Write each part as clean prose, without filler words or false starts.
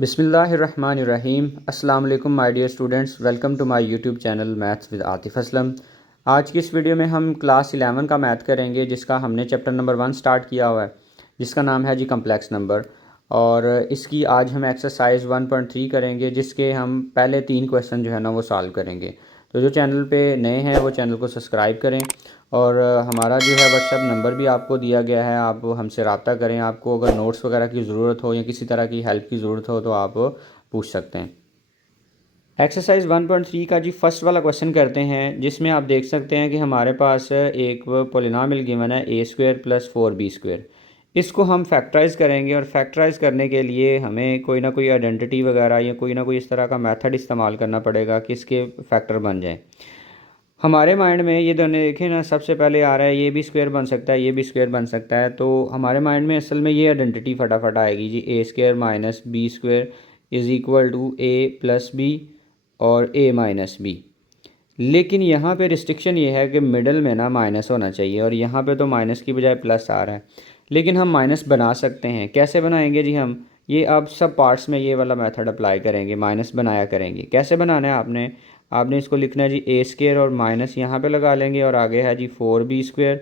बिस्मिल्लाहिर्रहमानिर्रहीम। अस्सलाम वालेकुम my dear students, welcome to my YouTube channel maths with Atif Aslam. आज की इस वीडियो में हम क्लास 11 का मैथ करेंगे, जिसका हमने चैप्टर नंबर 1 स्टार्ट किया हुआ है, जिसका नाम है जी कम्प्लेक्स नंबर। और इसकी आज हम एक्सरसाइज 1.3 करेंगे, जिसके हम पहले 3 क्वेश्चन जो है ना वो सॉल्व करेंगे। तो जो चैनल पे नए हैं वो चैनल को सब्सक्राइब करें। और हमारा जो है व्हाट्सएप नंबर भी आपको दिया गया है, आप हमसे रब्ता करें। आपको अगर नोट्स वगैरह की ज़रूरत हो या किसी तरह की हेल्प की ज़रूरत हो तो आप पूछ सकते हैं। एक्सरसाइज 1.3 का जी फर्स्ट वाला क्वेश्चन करते हैं, जिसमें आप देख सकते हैं कि हमारे पास एक पॉलिनॉमियल गिवन है a² + 4b²। इसको हम फैक्टराइज़ करेंगे और फैक्टराइज़ करने के लिए हमें कोई ना कोई आइडेंटिटी वगैरह या कोई ना कोई इस तरह का मेथड इस्तेमाल करना पड़ेगा कि इसके फैक्टर बन जाएँ। हमारे माइंड में ये दोनों देखें ना, सबसे पहले आ रहा है ये भी स्क्वायर बन सकता है, ये भी स्क्वायर बन सकता है। तो हमारे माइंड में असल में ये आइडेंटिटी फटाफट आएगी जी, a² - b² = a+b और a-b। लेकिन यहाँ पे रिस्ट्रिक्शन ये है कि मिडल में ना माइनस होना चाहिए, और यहाँ पे तो माइनस की बजाय प्लस आ रहा है। लेकिन हम माइनस बना सकते हैं। कैसे बनाएंगे जी हम? ये अब सब पार्ट्स में ये वाला मेथड अप्लाई करेंगे, माइनस बनाया करेंगे। कैसे बनाना है आपने इसको लिखना है जी a² और माइनस यहाँ पे लगा लेंगे, और आगे है जी 4b²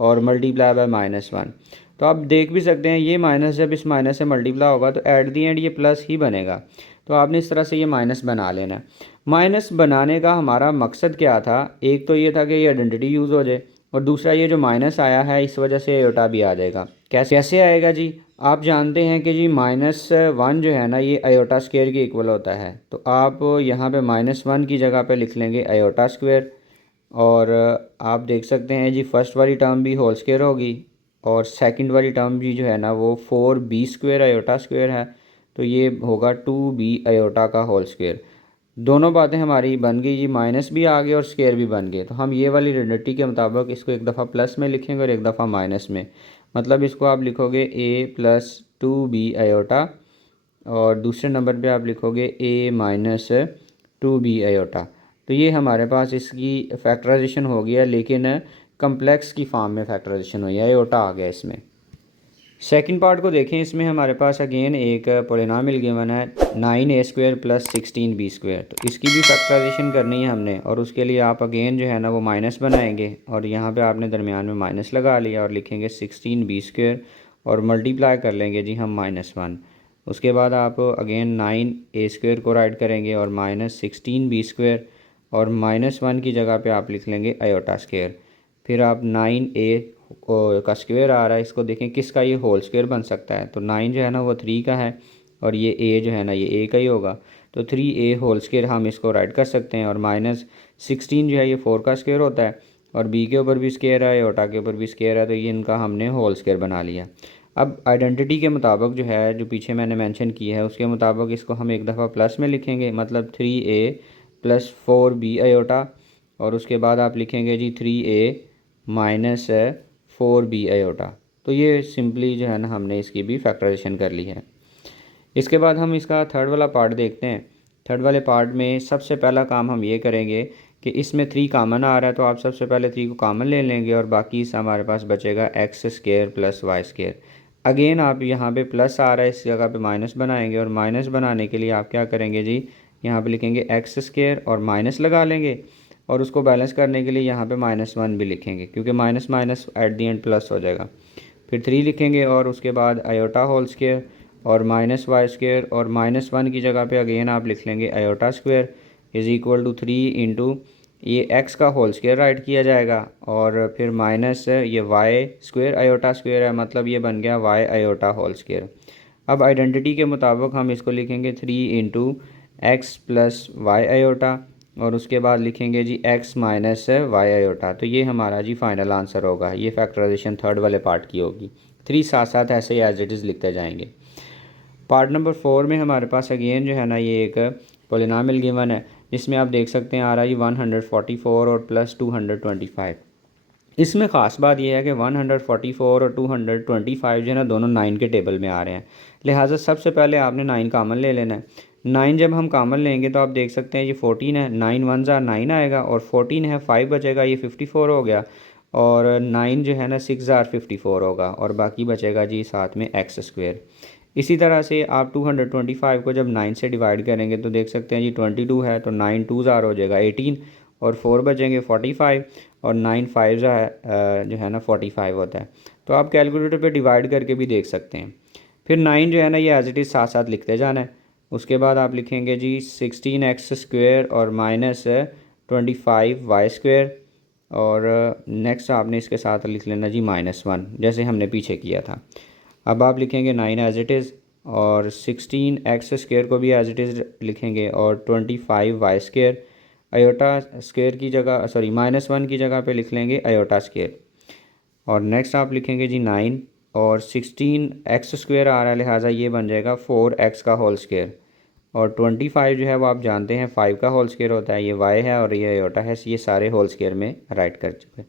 और मल्टीप्लाई बाय -1। तो आप देख भी सकते हैं ये माइनस जब इस माइनस से मल्टीप्लाई होगा तो एट दी एंड ये प्लस ही बनेगा। तो आपने इस तरह से ये माइनस बना लेना है। माइनस बनाने का हमारा मकसद क्या था? एक तो ये था कि ये आइडेंटिटी यूज़ हो जाए, और दूसरा ये जो माइनस आया है इस वजह से आयोटा भी आ जाएगा। कैसे आएगा जी? आप जानते हैं कि जी -1 जो है ना ये आयोटा स्क्वायर के इक्वल होता है। तो आप यहाँ पे -1 की जगह पे लिख लेंगे आयोटा स्क्वायर। और आप देख सकते हैं जी फर्स्ट वाली टर्म भी होल स्क्वायर होगी, और सेकंड वाली टर्म भी जो है ना वो 4b² आयोटा स्क्वायर है। तो ये होगा 2b आयोटा का होल स्क्वायर। दोनों बातें हमारी बन गई जी, माइनस भी आ गए और स्क्वायर भी बन गए। तो हम ये वाली आइडेंटिटी के मुताबिक इसको एक दफ़ा प्लस में लिखेंगे और एक दफ़ा माइनस में। मतलब इसको आप लिखोगे a+2b आयोटा, और दूसरे नंबर पे आप लिखोगे a-2b आयोटा। तो ये हमारे पास इसकी फैक्टराइजेशन हो गया, लेकिन कम्प्लेक्स की फॉर्म में फैक्टराइजेशन हुई है, आयोटा आ गया इसमें। सेकंड पार्ट को देखें, इसमें हमारे पास अगेन एक पॉलिनॉमियल गिवन है 9a² + 16b²। तो इसकी भी फैक्टराइजेशन करनी है हमने, और उसके लिए आप अगेन जो है ना वो माइनस बनाएंगे, और यहाँ पे आपने दरमियान में माइनस लगा लिया और लिखेंगे 16b² और मल्टीप्लाई कर लेंगे जी हम -1। उसके बाद आप अगेन 9a² को राइट करेंगे और -16b² और -1 की जगह पे आप लिख लेंगे आयोटा स्क्वायर। फिर आप 9a का स्क्वायर आ रहा है, इसको देखें किसका ये होल स्क्वायर बन सकता है। तो 9 जो है ना वो 3 का है, और ये a जो है ना ये a का ही होगा। तो 3a होल स्क्वायर हम इसको राइट कर सकते हैं, और -16 जो है ये 4 का स्क्वायर होता है, और b के ऊपर भी स्क्वायर है, आयोटा के ऊपर भी स्क्वायर है। तो ये इनका हमने होल स्क्वायर बना लिया। अब आइडेंटिटी के मुताबिक जो है, जो पीछे मैंने मेंशन की है उसके मुताबिक इसको हम एक दफ़ा प्लस में लिखेंगे, मतलब 3a + 4b आयोटा, और उसके बाद आप लिखेंगे जी 3a - 4b आयोटा। तो ये सिंपली जो है ना हमने इसकी भी फैक्टराइजेशन कर ली है। इसके बाद हम इसका थर्ड वाला पार्ट देखते हैं। थर्ड वाले पार्ट में सबसे पहला काम हम ये करेंगे कि इसमें 3 कॉमन आ रहा है, तो आप सबसे पहले 3 को कॉमन ले लेंगे, और बाकी हमारे पास बचेगा x² + y²। अगेन आप यहाँ पे प्लस आ रहा है, इस जगह पे माइनस बनाएंगे, और माइनस बनाने के लिए आप क्या करेंगे जी, यहाँ पे लिखेंगे x² और माइनस लगा लेंगे, और उसको बैलेंस करने के लिए यहाँ पे -1 भी लिखेंगे, क्योंकि minus minus at the and plus हो जाएगा। फिर 3 लिखेंगे, और उसके बाद आयोटा होल स्क्वायर और -y² और -1 की जगह पे अगेन आप लिख लेंगे आयोटा स्क्वायर = 3 इंटू ये x का होल स्क्वायर राइट किया जाएगा, और फिर माइनस ये y² आयोटा स्क्वायर है, मतलब ये बन गया y आयोटा होल स्क्वायर। अब आइडेंटिटी के मुताबिक हम इसको लिखेंगे 3 इंटू x + y आयोटा, और उसके बाद लिखेंगे जी x - y आयोटा। तो ये हमारा जी फाइनल आंसर होगा। ये फैक्टराइजेशन थर्ड वाले पार्ट की होगी। 3 साथ साथ ऐसे ही एज इट इज़ लिखते जाएंगे। पार्ट नंबर 4 में हमारे पास अगेन जो है ना ये एक पॉलिनॉमियल गिवन है, जिसमें आप देख सकते हैं आ रहा है 144 और +225। इसमें ख़ास बात यह है कि 144 और 225 जो है ना दोनों 9 के टेबल में आ रहे हैं। लिहाजा सबसे पहले आपने 9 कामन ले लेना है। 9 जब हम कामन लेंगे तो आप देख सकते हैं ये 14 है, 9 1 ज़ा 9 आएगा, और 14 है 5 बचेगा, ये 54 हो गया, और 9 जो है ना 6 ज़ार 54 होगा, और बाकी बचेगा जी साथ में x²। इसी तरह से आप 225 को जब 9 से डिवाइड करेंगे तो देख सकते हैं जी 22 है तो 9 2 ज़ार हो जाएगा 18 और 4 बचेंगे 45 और 9 5 जो है ना 45 होता है। तो आप कैलकुलेटर पे डिवाइड करके भी देख सकते हैं। फिर 9 जो है ना ये एज इट इज़ साथ साथ लिखते जाना है। उसके बाद आप लिखेंगे जी 16x² और माइनस 25y²। और नेक्स्ट आपने इसके साथ लिख लेना जी -1 जैसे हमने पीछे किया था। अब आप लिखेंगे 9 एज इट इज़ और 16x² को भी एज इट इज़ लिखेंगे और 25y²। आयोटा स्क्वेयर की जगह सॉरी -1 की जगह पे लिख लेंगे आयोटा स्क्वेयर। और नेक्स्ट आप लिखेंगे जी 9 और 16x² आ रहा है लिहाजा ये बन जाएगा 4x का होल स्क्वेयर। और 25 जो है वो आप जानते हैं 5 का होल स्क्वेयर होता है, ये y है और ये आयोटा है, ये सारे होल स्क्वेयर में राइट कर चुके।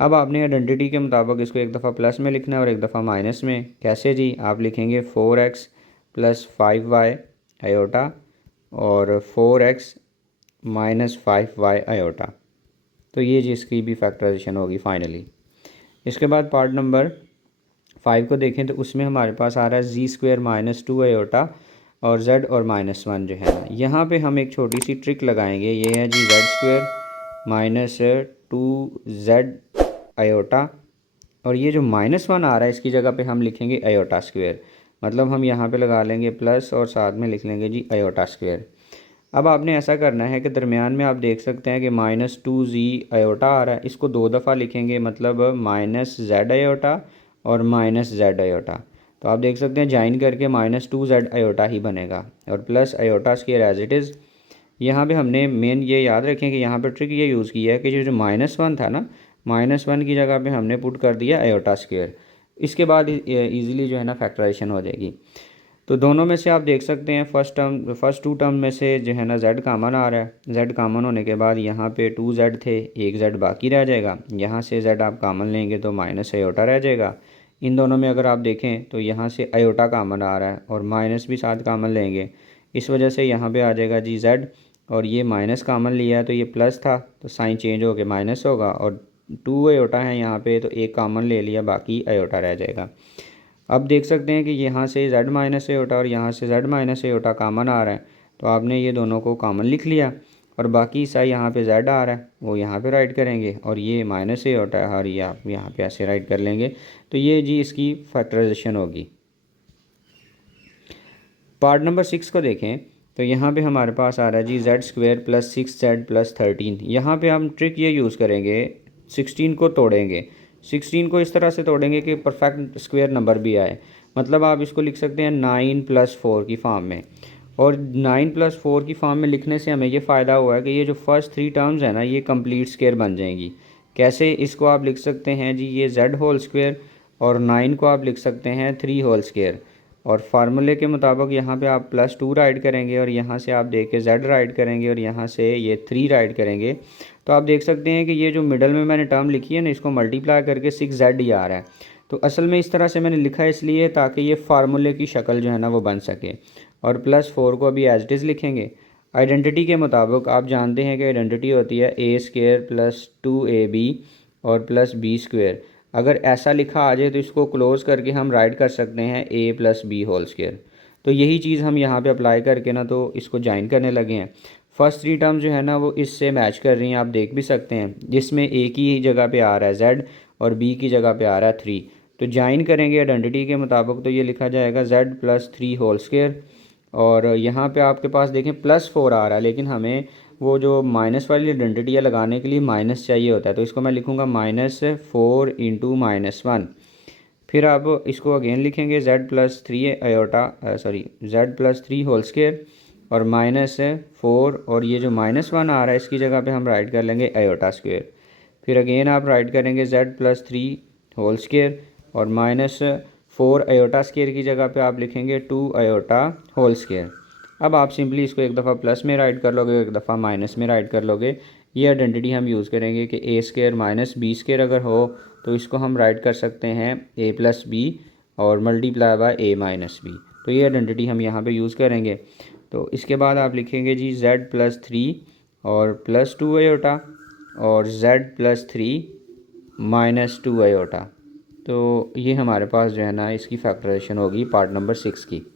अब आपने आइडेंटिटी के मुताबिक इसको एक दफ़ा प्लस में लिखना है और एक दफ़ा माइनस में। कैसे जी? आप लिखेंगे 4x + 5y आयोटा और 4x - 5y आयोटा। तो ये जी इसकी भी फैक्टराइजेशन होगी फाइनली। इसके बाद पार्ट नंबर 5 को देखें तो उसमें हमारे पास आ रहा है z² - 2 आयोटा और z और -1 जो है ना, यहाँ पे हम एक छोटी सी ट्रिक लगाएंगे। ये है जी z² - 2z आयोटा और ये जो -1 आ रहा है इसकी जगह पे हम लिखेंगे आयोटा स्क्वेयर। मतलब हम यहाँ पे लगा लेंगे प्लस और साथ में लिख लेंगे जी आयोटा स्क्वेयर। अब आपने ऐसा करना है कि दरमियान में आप देख सकते हैं कि -2z आयोटा आ रहा है, इसको 2 दफ़ा लिखेंगे मतलब -z आयोटा और -z आयोटा। तो आप देख सकते हैं ज्वाइन करके -2z आयोटा ही बनेगा और plus iota square as it is. यहाँ पे हमने मेन ये याद रखें कि यहाँ पे ट्रिक ये यूज़ किया है कि जो -1 था ना, -1 की जगह पे हमने पुट कर दिया आयोटा स्क्वायर। इसके बाद ईज़िली जो है ना फैक्टराइजेशन हो जाएगी। तो दोनों में से आप देख सकते हैं फर्स्ट 2 टर्म में से जो है ना z कामन आ रहा है। z कामन होने के बाद यहाँ पे 2z थे, एक z बाकी रह जाएगा। यहाँ से z आप कामन लेंगे तो माइनस आयोटा रह जाएगा। इन दोनों में अगर आप देखें तो यहाँ से आयोटा कामन आ रहा है और माइनस भी साथ कामन लेंगे, इस वजह से यहाँ पे आ जाएगा जी z और ये माइनस कामन लिया है तो ये प्लस था तो साइन चेंज हो के माइनस होगा और 2 आयोटा है यहाँ पे तो एक कामन ले लिया, बाकी आयोटा रह जाएगा। अब देख सकते हैं कि यहाँ से z माइनस आयोटा और यहाँ से z माइनस आयोटा कामन आ रहा है तो आपने ये दोनों को कामन लिख लिया और बाकी सा यहाँ पे z आ रहा है वो यहाँ पे राइट करेंगे और ये माइनस आयोटा है और ये आप यहाँ पे ऐसे राइट कर लेंगे। तो ये जी इसकी फैक्टराइजेशन होगी। पार्ट नंबर 6 को देखें तो यहाँ पे हमारे पास आ रहा है जी z² + 6z + 13। यहाँ पे हम ट्रिक ये यूज़ करेंगे, 16 को तोड़ेंगे। 16 को इस तरह से तोड़ेंगे कि परफेक्ट स्क्वायर नंबर भी आए। मतलब आप इसको लिख सकते हैं 9 + 4 की फॉर्म में। और 9 + 4 की फॉर्म में लिखने से हमें ये फ़ायदा हुआ है कि ये जो फर्स्ट 3 टर्म्स हैं ना ये कंप्लीट स्क्वायर बन जाएंगी। कैसे? इसको आप लिख सकते हैं जी ये z होल स्क्वायर और 9 को आप लिख सकते हैं 3 होल स्क्वायर। और फार्मूले के मुताबिक यहाँ पे आप +2 राइट करेंगे और यहाँ से आप देख के z राइट करेंगे और यहाँ से ये 3 राइट करेंगे। तो आप देख सकते हैं कि ये जो मिडल में मैंने टर्म लिखी है ना इसको मल्टीप्लाई करके 6z ही आ रहा है। तो असल में इस तरह से मैंने लिखा है इसलिए ताकि ये फार्मूले की शक्ल जो है ना वो बन सके। और +4 को अभी एज इट इज़ लिखेंगे। आइडेंटिटी के मुताबिक आप जानते हैं कि आइडेंटिटी होती है a² + 2ab और +b²। अगर ऐसा लिखा आ जाए तो इसको क्लोज़ करके हम राइट कर सकते हैं a + b होल स्क्वायर। तो यही चीज़ हम यहाँ पे अप्लाई करके ना तो इसको ज्वाइन करने लगे हैं। फर्स्ट 3 टर्म जो है ना वो इससे मैच कर रही हैं, आप देख भी सकते हैं, जिसमें a की जगह पे आ रहा है z और b की जगह पे आ रहा है 3। तो ज्वाइन करेंगे आइडेंटिटी के मुताबिक तो ये लिखा जाएगा z + 3 होल स्क्वायर। और यहाँ पे आपके पास देखें +4 आ रहा है लेकिन हमें वो जो माइनस वाली आइडेंटिटी लगाने के लिए माइनस चाहिए होता है तो इसको मैं लिखूँगा -4 × -1। फिर अब इसको अगेन लिखेंगे z + 3 iota z + 3 whole square और -4 और ये जो -1 आ रहा है इसकी जगह पे हम राइट कर लेंगे आयोटा स्क्वायर। फिर अगेन आप राइट करेंगे z + 3 होल स्क्वायर और -4 आयोटा स्क्वायर की जगह पे आप लिखेंगे 2 आयोटा होल स्क्वायर। अब आप सिंपली इसको एक दफ़ा प्लस में राइट कर लोगे, एक दफ़ा माइनस में राइट कर लोगे। ये आइडेंटिटी हम यूज़ करेंगे कि a² - b² अगर हो तो इसको हम राइट कर सकते हैं a + b और मल्टीप्लाई बाय a - b। तो ये आइडेंटिटी हम यहाँ पे यूज़ करेंगे। तो इसके बाद आप लिखेंगे जी z + 3 और +2 आयोटा और z + 3 - 2 आयोटा। तो ये हमारे पास जो है ना इसकी फैक्टराइजेशन होगी पार्ट नंबर 6 की।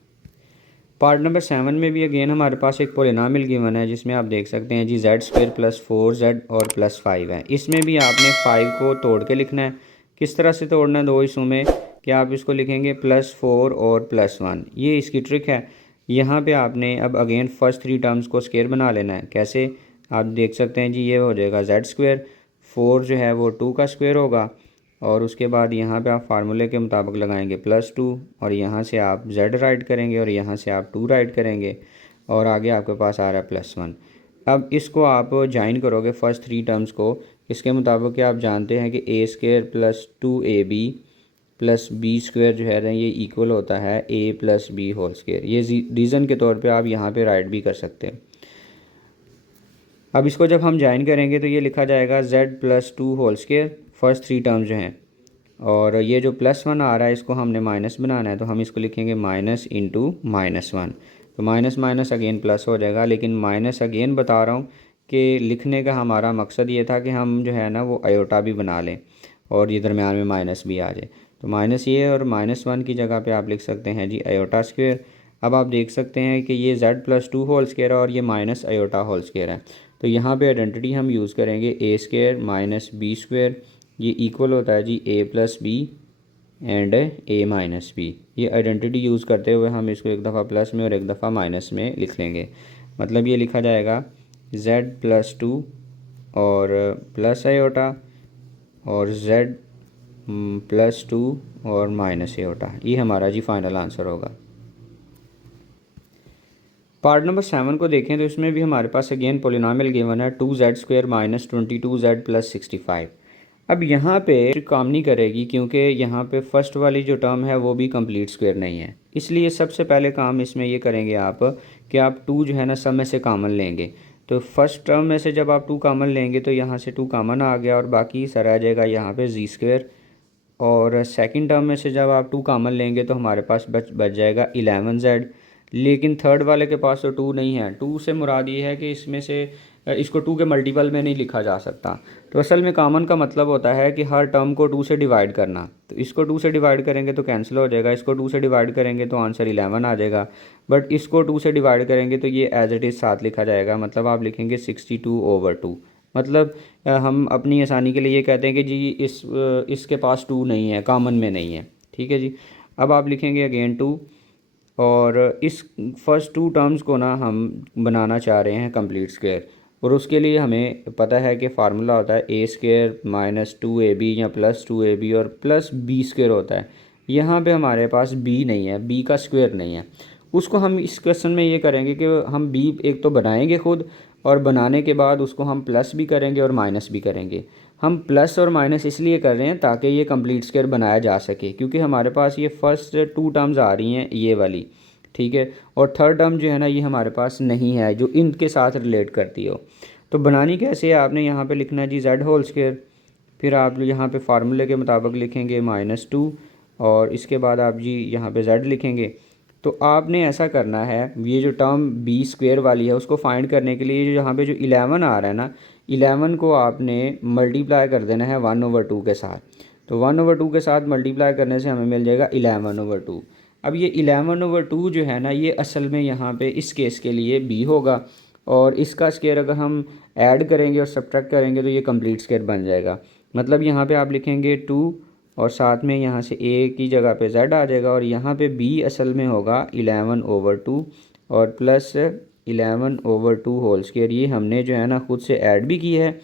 पार्ट नंबर 7 में भी अगेन हमारे पास एक पोलिनोमियल गिवन है जिसमें आप देख सकते हैं जी z² + 4z और +5 है। इसमें भी आपने 5 को तोड़ के लिखना है। किस तरह से तोड़ना है दो हिस्सों में कि आप इसको लिखेंगे +4 और +1। ये इसकी ट्रिक है। यहाँ पे आपने अब अगेन फर्स्ट 3 टर्म्स को स्क्वायर बना लेना है। कैसे? आप देख सकते हैं जी ये हो जाएगा z², 4 जो है वो 2 का स्क्वायर होगा और उसके बाद यहाँ पे आप फार्मूले के मुताबिक लगाएंगे +2 और यहाँ से आप z राइट करेंगे और यहाँ से आप 2 राइट करेंगे और आगे आपके पास आ रहा है +1। अब इसको आप ज्वाइन करोगे फर्स्ट 3 टर्म्स को। इसके मुताबिक आप जानते हैं कि a² + 2ab + b² जो है ना ये इक्वल होता है a + b होल स्क्वायर। ये रीज़न के तौर पे आप यहाँ पे राइट भी कर सकते हैं। अब इसको जब हम ज्वाइन करेंगे तो ये लिखा जाएगा z + 2 whole square first 3 terms जो हैं, और ये जो +1 आ रहा है इसको हमने माइनस बनाना है तो हम इसको लिखेंगे माइनस इंटू -1। तो माइनस माइनस अगेन प्लस हो जाएगा, लेकिन माइनस अगेन बता रहा हूँ कि लिखने का हमारा मकसद ये था कि हम जो है ना वो आयोटा भी बना लें और ये दरमियान में माइनस भी आ जाए। तो माइनस ये और -1 की जगह पे आप लिख सकते हैं जी आयोटा स्क्वायर। अब आप देख सकते हैं कि ये z + 2 होल स्क्वायर है और ये माइनस आयोटा होल स्क्वायर है। तो यहाँ पे आइडेंटिटी हम यूज़ करेंगे a² - b²। ये इक्वल होता है जी a + b and a - b। ये आइडेंटिटी यूज़ करते हुए हम इसको एक दफ़ा प्लस में और एक दफ़ा माइनस में लिख लेंगे। मतलब ये लिखा जाएगा z + 2 और प्लस आयोटा और z + 2 और माइनस आयोटा। ये हमारा जी फाइनल आंसर होगा। पार्ट नंबर 7 को देखें तो इसमें भी हमारे पास अगेन पोलिनोमियल गिवन है 2z² - 22z + 65। अब यहाँ पे काम नहीं करेगी क्योंकि यहाँ पे फर्स्ट वाली जो टर्म है वो भी कंप्लीट स्क्वायर नहीं है। इसलिए सबसे पहले काम इसमें ये करेंगे आप कि आप 2 जो है ना सब में से कॉमन लेंगे। तो फर्स्ट टर्म में से जब आप 2 कॉमन लेंगे तो यहाँ से 2 कॉमन आ गया और बाकी सर आ जाएगा यहाँ पे z²। और सेकंड टर्म में से जब आप 2 कॉमन लेंगे तो हमारे पास बच जाएगा 11z। लेकिन थर्ड वाले के पास तो 2 नहीं है। 2 से मुराद ये है कि इसमें से इसको 2 के मल्टीपल में नहीं लिखा जा सकता। तो असल में कॉमन का मतलब होता है कि हर टर्म को 2 से डिवाइड करना। तो इसको 2 से डिवाइड करेंगे तो कैंसिल हो जाएगा, इसको 2 से डिवाइड करेंगे तो आंसर 11 आ जाएगा। बट इसको 2 से डिवाइड करेंगे तो ये एज इट इज़ 7 लिखा जाएगा। मतलब आप लिखेंगे 62/2। मतलब हम अपनी आसानी के लिए ये कहते हैं कि जी इसके पास 2 नहीं है, कॉमन में नहीं है। ठीक है जी। अब आप लिखेंगे अगेन 2 और इस फर्स्ट 2 टर्म्स को ना हम बनाना चाह रहे हैं कंप्लीट स्क्वायर, और उसके लिए हमें पता है कि फार्मूला होता है a² - 2ab या +2ab और +b² होता है। यहाँ पे हमारे पास b नहीं है, b का स्क्वायर नहीं है। उसको हम इस क्वेश्चन में ये करेंगे कि हम b एक तो बनाएंगे खुद, और बनाने के बाद उसको हम प्लस भी करेंगे और माइनस भी करेंगे। हम प्लस और माइनस इसलिए कर रहे हैं ताकि ये कंप्लीट स्क्वायर बनाया जा सके, क्योंकि हमारे पास ये फर्स्ट 2 टर्म्स आ रही हैं ये वाली, ठीक है, और थर्ड टर्म जो है ना ये हमारे पास नहीं है जो इनके साथ रिलेट करती हो। तो बनानी कैसे है? आपने यहाँ पे लिखना है जी z होल स्क्वायर, फिर आप यहाँ पे फार्मूले के मुताबिक लिखेंगे -2 और इसके बाद आप जी यहाँ पे z लिखेंगे। तो आपने ऐसा करना है, ये जो टर्म b² वाली है उसको फाइंड करने के लिए यहाँ पे जो 11 आ रहा है ना, 11 को आपने मल्टीप्लाई कर देना है 1/2 के साथ। तो 1/2 के साथ मल्टीप्लाई करने से हमें मिल जाएगा 11/2। अब ये 11/2 जो है ना ये असल में यहाँ पे इस केस के लिए b होगा, और इसका स्क्वायर अगर हम ऐड करेंगे और सब्ट्रैक्ट करेंगे तो ये कंप्लीट स्क्वायर बन जाएगा। मतलब यहाँ पे आप लिखेंगे 2 और साथ में यहाँ से a की जगह पे z आ जाएगा, और यहाँ पे b असल में होगा 11/2 और प्लस 11/2 होल स्क्वायर। ये हमने जो है ना खुद से ऐड भी की है,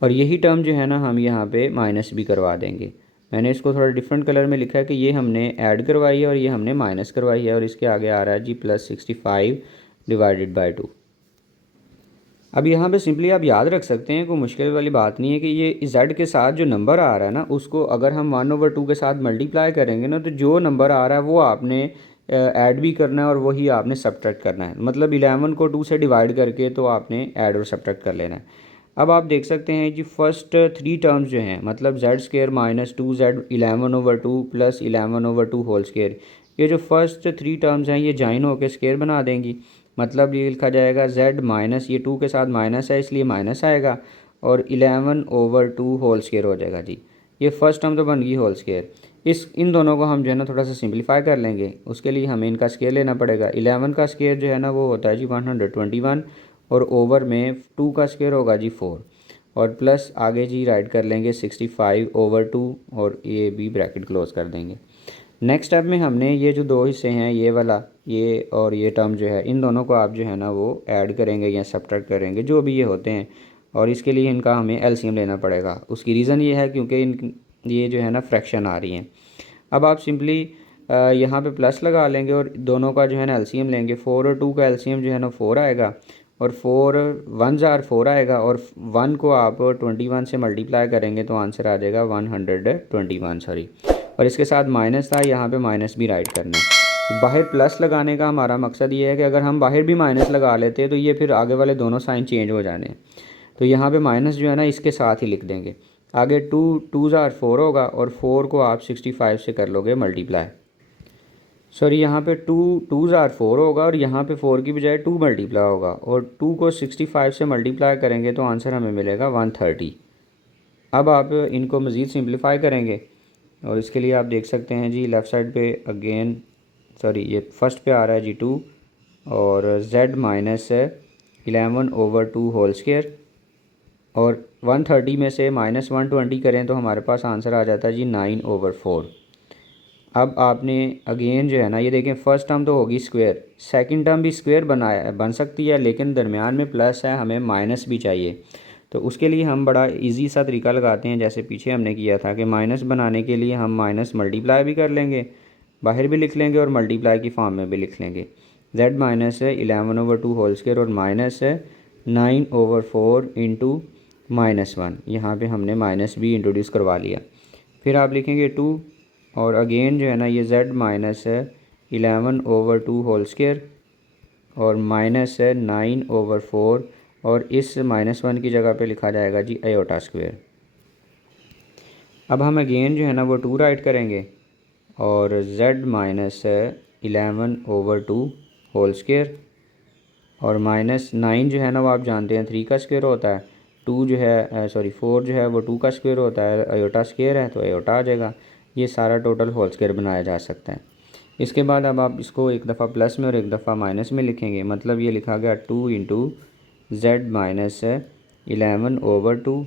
और यही टर्म जो है ना हम यहाँ पे माइनस भी करवा देंगे। मैंने इसको थोड़ा डिफरेंट कलर में लिखा है कि ये हमने ऐड करवाई है और ये हमने माइनस करवाई है, और इसके आगे आ रहा है जी +65/2। अब यहाँ पे सिंपली आप याद रख सकते हैं, कोई मुश्किल वाली बात नहीं है कि ये z के साथ जो नंबर आ रहा है ना उसको अगर हम 1/2 के साथ मल्टीप्लाई करेंगे ना तो जो नंबर आ रहा है वो आपने ऐड भी करना है और वही आपने सब्ट्रैक्ट करना है। मतलब 11 को 2 से डिवाइड करके तो आपने ऐड और सब्ट्रैक्ट कर लेना है। अब आप देख सकते हैं जी फर्स्ट 3 टर्म्स जो हैं, मतलब z² - 2z 11/2 + 11/2 होल स्क्वायर, ये जो फर्स्ट 3 टर्म्स हैं ये जॉइन होकर स्क्वायर बना देंगी। मतलब ये लिखा जाएगा z माइनस, ये 2 के साथ माइनस है इसलिए माइनस आएगा, और 11/2 होल स्क्वायर हो जाएगा जी। ये फर्स्ट टर्म तो बन गई होल स्क्वायर। इन दोनों को हम जो है ना थोड़ा सा सिंप्लीफाई कर लेंगे। उसके लिए हमें इनका स्क्वायर लेना पड़ेगा। 11 का स्क्वायर जो है ना वो होता है जी 121, और ओवर में 2 का स्क्वायर होगा जी 4, और प्लस आगे जी राइट कर लेंगे 65/2, और ये भी ब्रैकेट क्लोज कर देंगे। नेक्स्ट स्टेप में हमने ये जो दो हिस्से हैं, ये वाला, ये और ये टर्म जो है, इन दोनों को आप जो है ना वो ऐड करेंगे या सब्ट्रैक्ट करेंगे, जो भी ये होते हैं, और इसके लिए इनका हमें एलसीएम लेना पड़ेगा। उसकी रीज़न ये है क्योंकि ये जो है ना फ्रैक्शन आ रही हैं। अब आप सिंपली यहाँ पे प्लस लगा लेंगे और दोनों का जो है ना एलसीएम लेंगे। 4 और 2 का एलसीएम जो है ना 4 आएगा, और 4 1s आर 4 आएगा, और 1 को आप 21 से मल्टीप्लाई करेंगे तो आंसर आ जाएगा 121, सॉरी। और इसके साथ माइनस था, यहाँ पे माइनस भी राइट करना है। बाहर प्लस लगाने का हमारा मकसद ये है कि अगर हम बाहर भी माइनस लगा लेते हैं तो ये फिर आगे वाले दोनों साइन चेंज हो जाने हैं। तो यहाँ पे माइनस जो है ना इसके साथ ही लिख देंगे। आगे 2s आर 4 होगा, और 4 को आप 65 से कर लोगे मल्टीप्लाई। सॉरी, यहाँ पे 2s आर 4 होगा, और यहाँ पे 4 की बजाय 2 मल्टीप्लाई होगा, और 2 को 65 से मल्टीप्लाई करेंगे तो आंसर हमें मिलेगा 130। अब आप इनको मज़ीद सिंप्लीफाई करेंगे, और इसके लिए आप देख सकते हैं जी लेफ़्ट साइड पे अगेन, सॉरी ये फर्स्ट पे आ रहा है जी 2, और z माइनस 11/2 होल स्क्वायर, और 130 में से माइनस 120 करें तो हमारे पास आंसर आ जाता है जी 9/4। अब आपने अगेन जो है ना ये देखें, फर्स्ट टर्म तो होगी स्क्वायर, सेकंड टर्म भी स्क्वायर बन सकती है, लेकिन दरमियान में प्लस है, हमें माइनस भी चाहिए। तो उसके लिए हम बड़ा इजी सा तरीका लगाते हैं, जैसे पीछे हमने किया था कि माइनस बनाने के लिए हम माइनस मल्टीप्लाई भी कर लेंगे, बाहर भी लिख लेंगे और मल्टीप्लाई की फॉर्म में भी लिख लेंगे। z माइनस 11/2 होल स्क्वायर और माइनस 9/4 इंटू -1, यहाँ पे हमने माइनस भी इंट्रोड्यूस करवा लिया। फिर आप लिखेंगे 2, और अगेन जो है ना ये z माइनस 11/2 होल स्क्वायर और माइनस 9/4, और इस -1 की जगह पे लिखा जाएगा जी आयोटा स्क्वायर। अब हम अगेन जो है ना वो 2 राइट करेंगे, और z माइनस 11/2 होल स्क्वायर, और -9 जो है ना वो आप जानते हैं 3 का स्क्वायर होता है, 2 जो है सॉरी 4 जो है वो 2 का स्क्वायर होता है, आयोटा स्क्वायर है तो आयोटा आ जाएगा। ये सारा टोटल होल स्क्वायर बनाया जा सकता है। इसके बाद अब आप इसको एक दफ़ा प्लस में और एक दफ़ा माइनस में लिखेंगे, मतलब ये लिखा गया 2 इंटू z माइनस 11/2,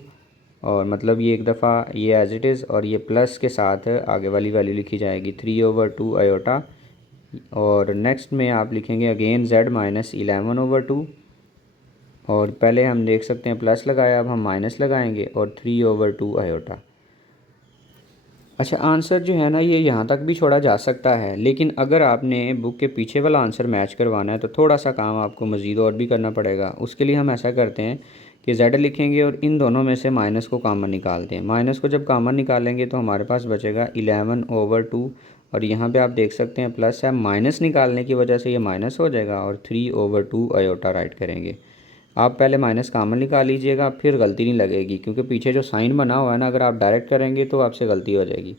और मतलब ये एक दफ़ा ये एज इट इज़, और ये प्लस के साथ आगे वाली वैल्यू लिखी जाएगी 3/2 आयोटा, और नेक्स्ट में आप लिखेंगे अगेन z माइनस 11/2, और पहले हम देख सकते हैं प्लस लगाया, अब हम माइनस लगाएंगे और 3/2 आयोटा। अच्छा, आंसर जो है ना ये यहाँ तक भी छोड़ा जा सकता है, लेकिन अगर आपने बुक के पीछे वाला आंसर मैच करवाना है तो थोड़ा सा काम आपको मज़ीद और भी करना पड़ेगा। उसके लिए हम ऐसा करते हैं कि z लिखेंगे और इन दोनों में से माइनस को कॉमन निकालते हैं। माइनस को जब कॉमन निकालेंगे तो हमारे पास बचेगा 11/2, और यहाँ पे आप देख सकते हैं प्लस है, माइनस निकालने की वजह से ये माइनस हो जाएगा, और 3/2 आयोटा राइट करेंगे। आप पहले माइनस कॉमन निकाल लीजिएगा, फिर गलती नहीं लगेगी, क्योंकि पीछे जो साइन बना हुआ है ना, अगर आप डायरेक्ट करेंगे तो आपसे गलती हो जाएगी।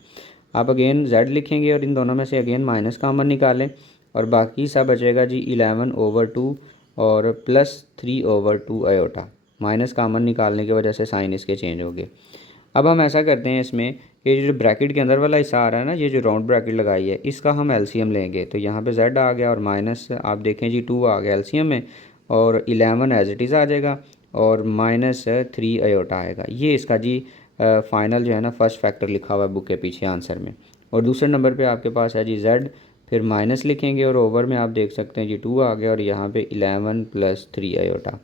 आप अगेन z लिखेंगे और इन दोनों में से अगेन माइनस कॉमन निकालें, और बाकी सब बचेगा जी 11/2 और प्लस 3/2 आयोटा। माइनस कॉमन निकालने की वजह से साइन इसके चेंज हो गए। अब हम ऐसा करते हैं इसमें कि जो ब्रैकेट के अंदर वाला हिस्सा आ रहा है ना, ये जो राउंड ब्रैकेट लगाई है, इसका हम एलसीएम लेंगे। तो यहाँ पे z आ गया और माइनस आप देखें जी 2 आ गया एलसीएम में, और 11 एज इट इज़ आ जाएगा, और -3 आयोटा आएगा। ये इसका जी फाइनल जो है ना फर्स्ट फैक्टर लिखा हुआ है बुक के पीछे आंसर में। और दूसरे नंबर पे आपके पास है जी z, फिर माइनस लिखेंगे और ओवर में आप देख सकते हैं जी 2 आ गया, और यहाँ पे 11 + 3 आयोटा।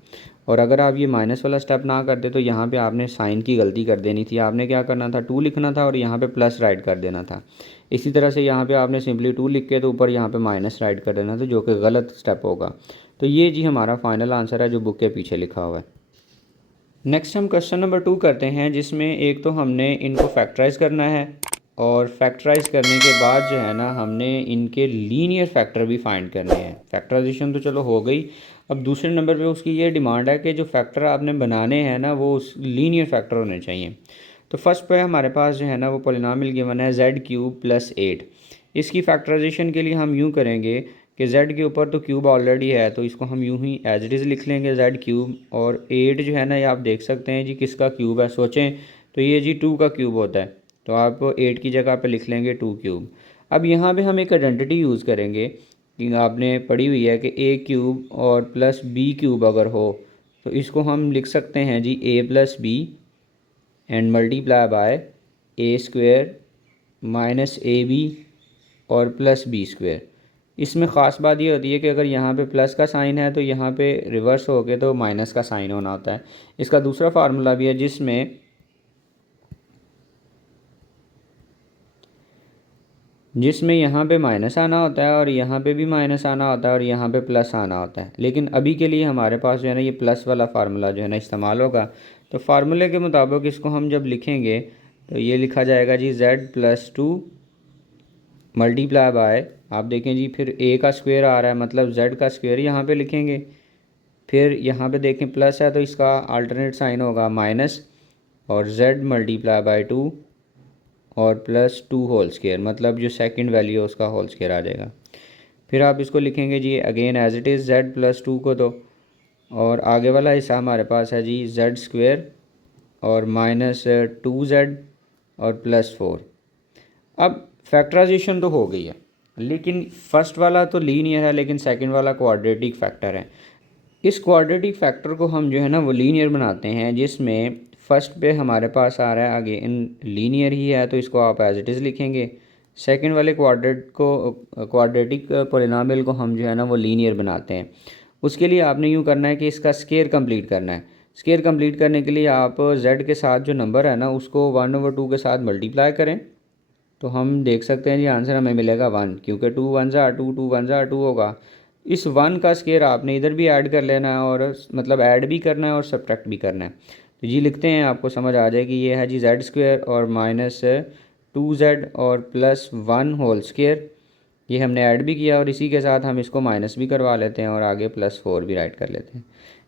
और अगर आप ये माइनस वाला स्टेप ना करते तो यहाँ पे आपने साइन की गलती कर देनी थी। आपने क्या करना था, 2 लिखना था और यहाँ पे प्लस राइट कर देना था। इसी तरह से यहाँ पे आपने सिंपली 2 लिख के तो ऊपर यहाँ पे माइनस राइट कर देना था, जो कि गलत स्टेप होगा। तो ये जी हमारा फाइनल आंसर है जो बुक के पीछे लिखा हुआ है। नेक्स्ट हम क्वेश्चन नंबर 2 करते हैं, जिसमें एक तो हमने इनको फैक्टराइज़ करना है, और फैक्टराइज़ करने के बाद जो है ना हमने इनके लीनियर फैक्टर भी फाइंड करने हैं। फैक्टराइजेशन तो चलो हो गई, अब दूसरे नंबर पे उसकी ये डिमांड है कि जो फैक्टर आपने बनाने हैं ना वो लीनियर फैक्टर होने चाहिए। तो फर्स्ट पे हमारे पास जो है ना वो पॉलिनॉमियल गिवन है z³ + 8। इसकी फैक्टराइजेशन के लिए हम यूँ करेंगे कि z के ऊपर तो क्यूब ऑलरेडी है, तो इसको हम यूँ ही एज इट इज़ लिख लेंगे z³, और 8 जो है ना ये आप देख सकते हैं जी किसका क्यूब है। सोचें तो ये जी 2 का क्यूब होता है, तो आप 8 की जगह पे लिख लेंगे 2 क्यूब। अब यहाँ पे हम एक आइडेंटिटी यूज़ करेंगे कि आपने पढ़ी हुई है कि ए क्यूब और प्लस बी क्यूब अगर हो तो इसको हम लिख सकते हैं जी A plus B and multiply by A square minus A B और प्लस बी स्क्वेयर। इसमें ख़ास बात ये होती है कि अगर यहाँ पे प्लस का साइन है तो यहाँ पे रिवर्स हो के तो माइनस का साइन होना होता है। इसका दूसरा फार्मूला भी है जिसमें यहाँ पे माइनस आना होता है और यहाँ पे भी माइनस आना होता है और यहाँ पे प्लस आना होता है। लेकिन अभी के लिए हमारे पास जो है ना ये प्लस वाला फार्मूला जो है ना इस्तेमाल होगा। तो फार्मूले के मुताबिक इसको हम जब लिखेंगे तो ये लिखा जाएगा जी z+2 मल्टीप्लाई बाय, आप देखें जी फिर a का स्क्वायर आ रहा है मतलब z का स्क्वायर यहाँ पे लिखेंगे। फिर यहाँ पे देखें प्लस है तो इसका अल्टरनेट साइन होगा माइनस और z मल्टीप्लाई बाय 2 और प्लस 2 होल स्क्वायर, मतलब जो सेकंड वैल्यू है उसका होल स्क्वायर आ जाएगा। फिर आप इसको लिखेंगे जी again as it is z+2 को तो, और आगे वाला हिस्सा हमारे पास है जी z स्क्वायर और माइनस 2z और प्लस 4। अब फैक्टराइजेशन तो हो गई है, लेकिन फर्स्ट वाला तो लीनियर है लेकिन सेकंड वाला क्वाड्रेटिक फैक्टर है। इस क्वाड्रेटिक फैक्टर को हम जो है ना वो लीनियर बनाते हैं, जिसमें फर्स्ट पे हमारे पास आ रहा है आगे इन लीनियर ही है तो इसको आप एज इट इज़ लिखेंगे। सेकंड वाले क्वाड्रेटिक पोलिनोमियल को हम जो है ना वो लीनियर बनाते हैं। उसके लिए आपने यूँ करना है कि इसका स्केयर कंप्लीट करना है। स्केयर कंप्लीट करने के लिए आप z के साथ जो नंबर है ना उसको 1/2 के साथ मल्टीप्लाई करें तो हम देख सकते हैं जी आंसर हमें मिलेगा 1, क्योंकि 2 1 ज़ा 2 2 1 ज़ा 2 होगा। इस 1 का स्केयर आपने इधर भी ऐड कर लेना है और मतलब ऐड भी करना है और सब्ट्रैक्ट भी करना है। तो जी लिखते हैं, आपको समझ आ जाएगी। ये है जी z स्क्वायर और माइनस 2z और प्लस 1 होल स्क्वायर, ये हमने ऐड भी किया और इसी के साथ हम इसको माइनस भी करवा लेते हैं और आगे प्लस 4 भी राइट कर लेते हैं।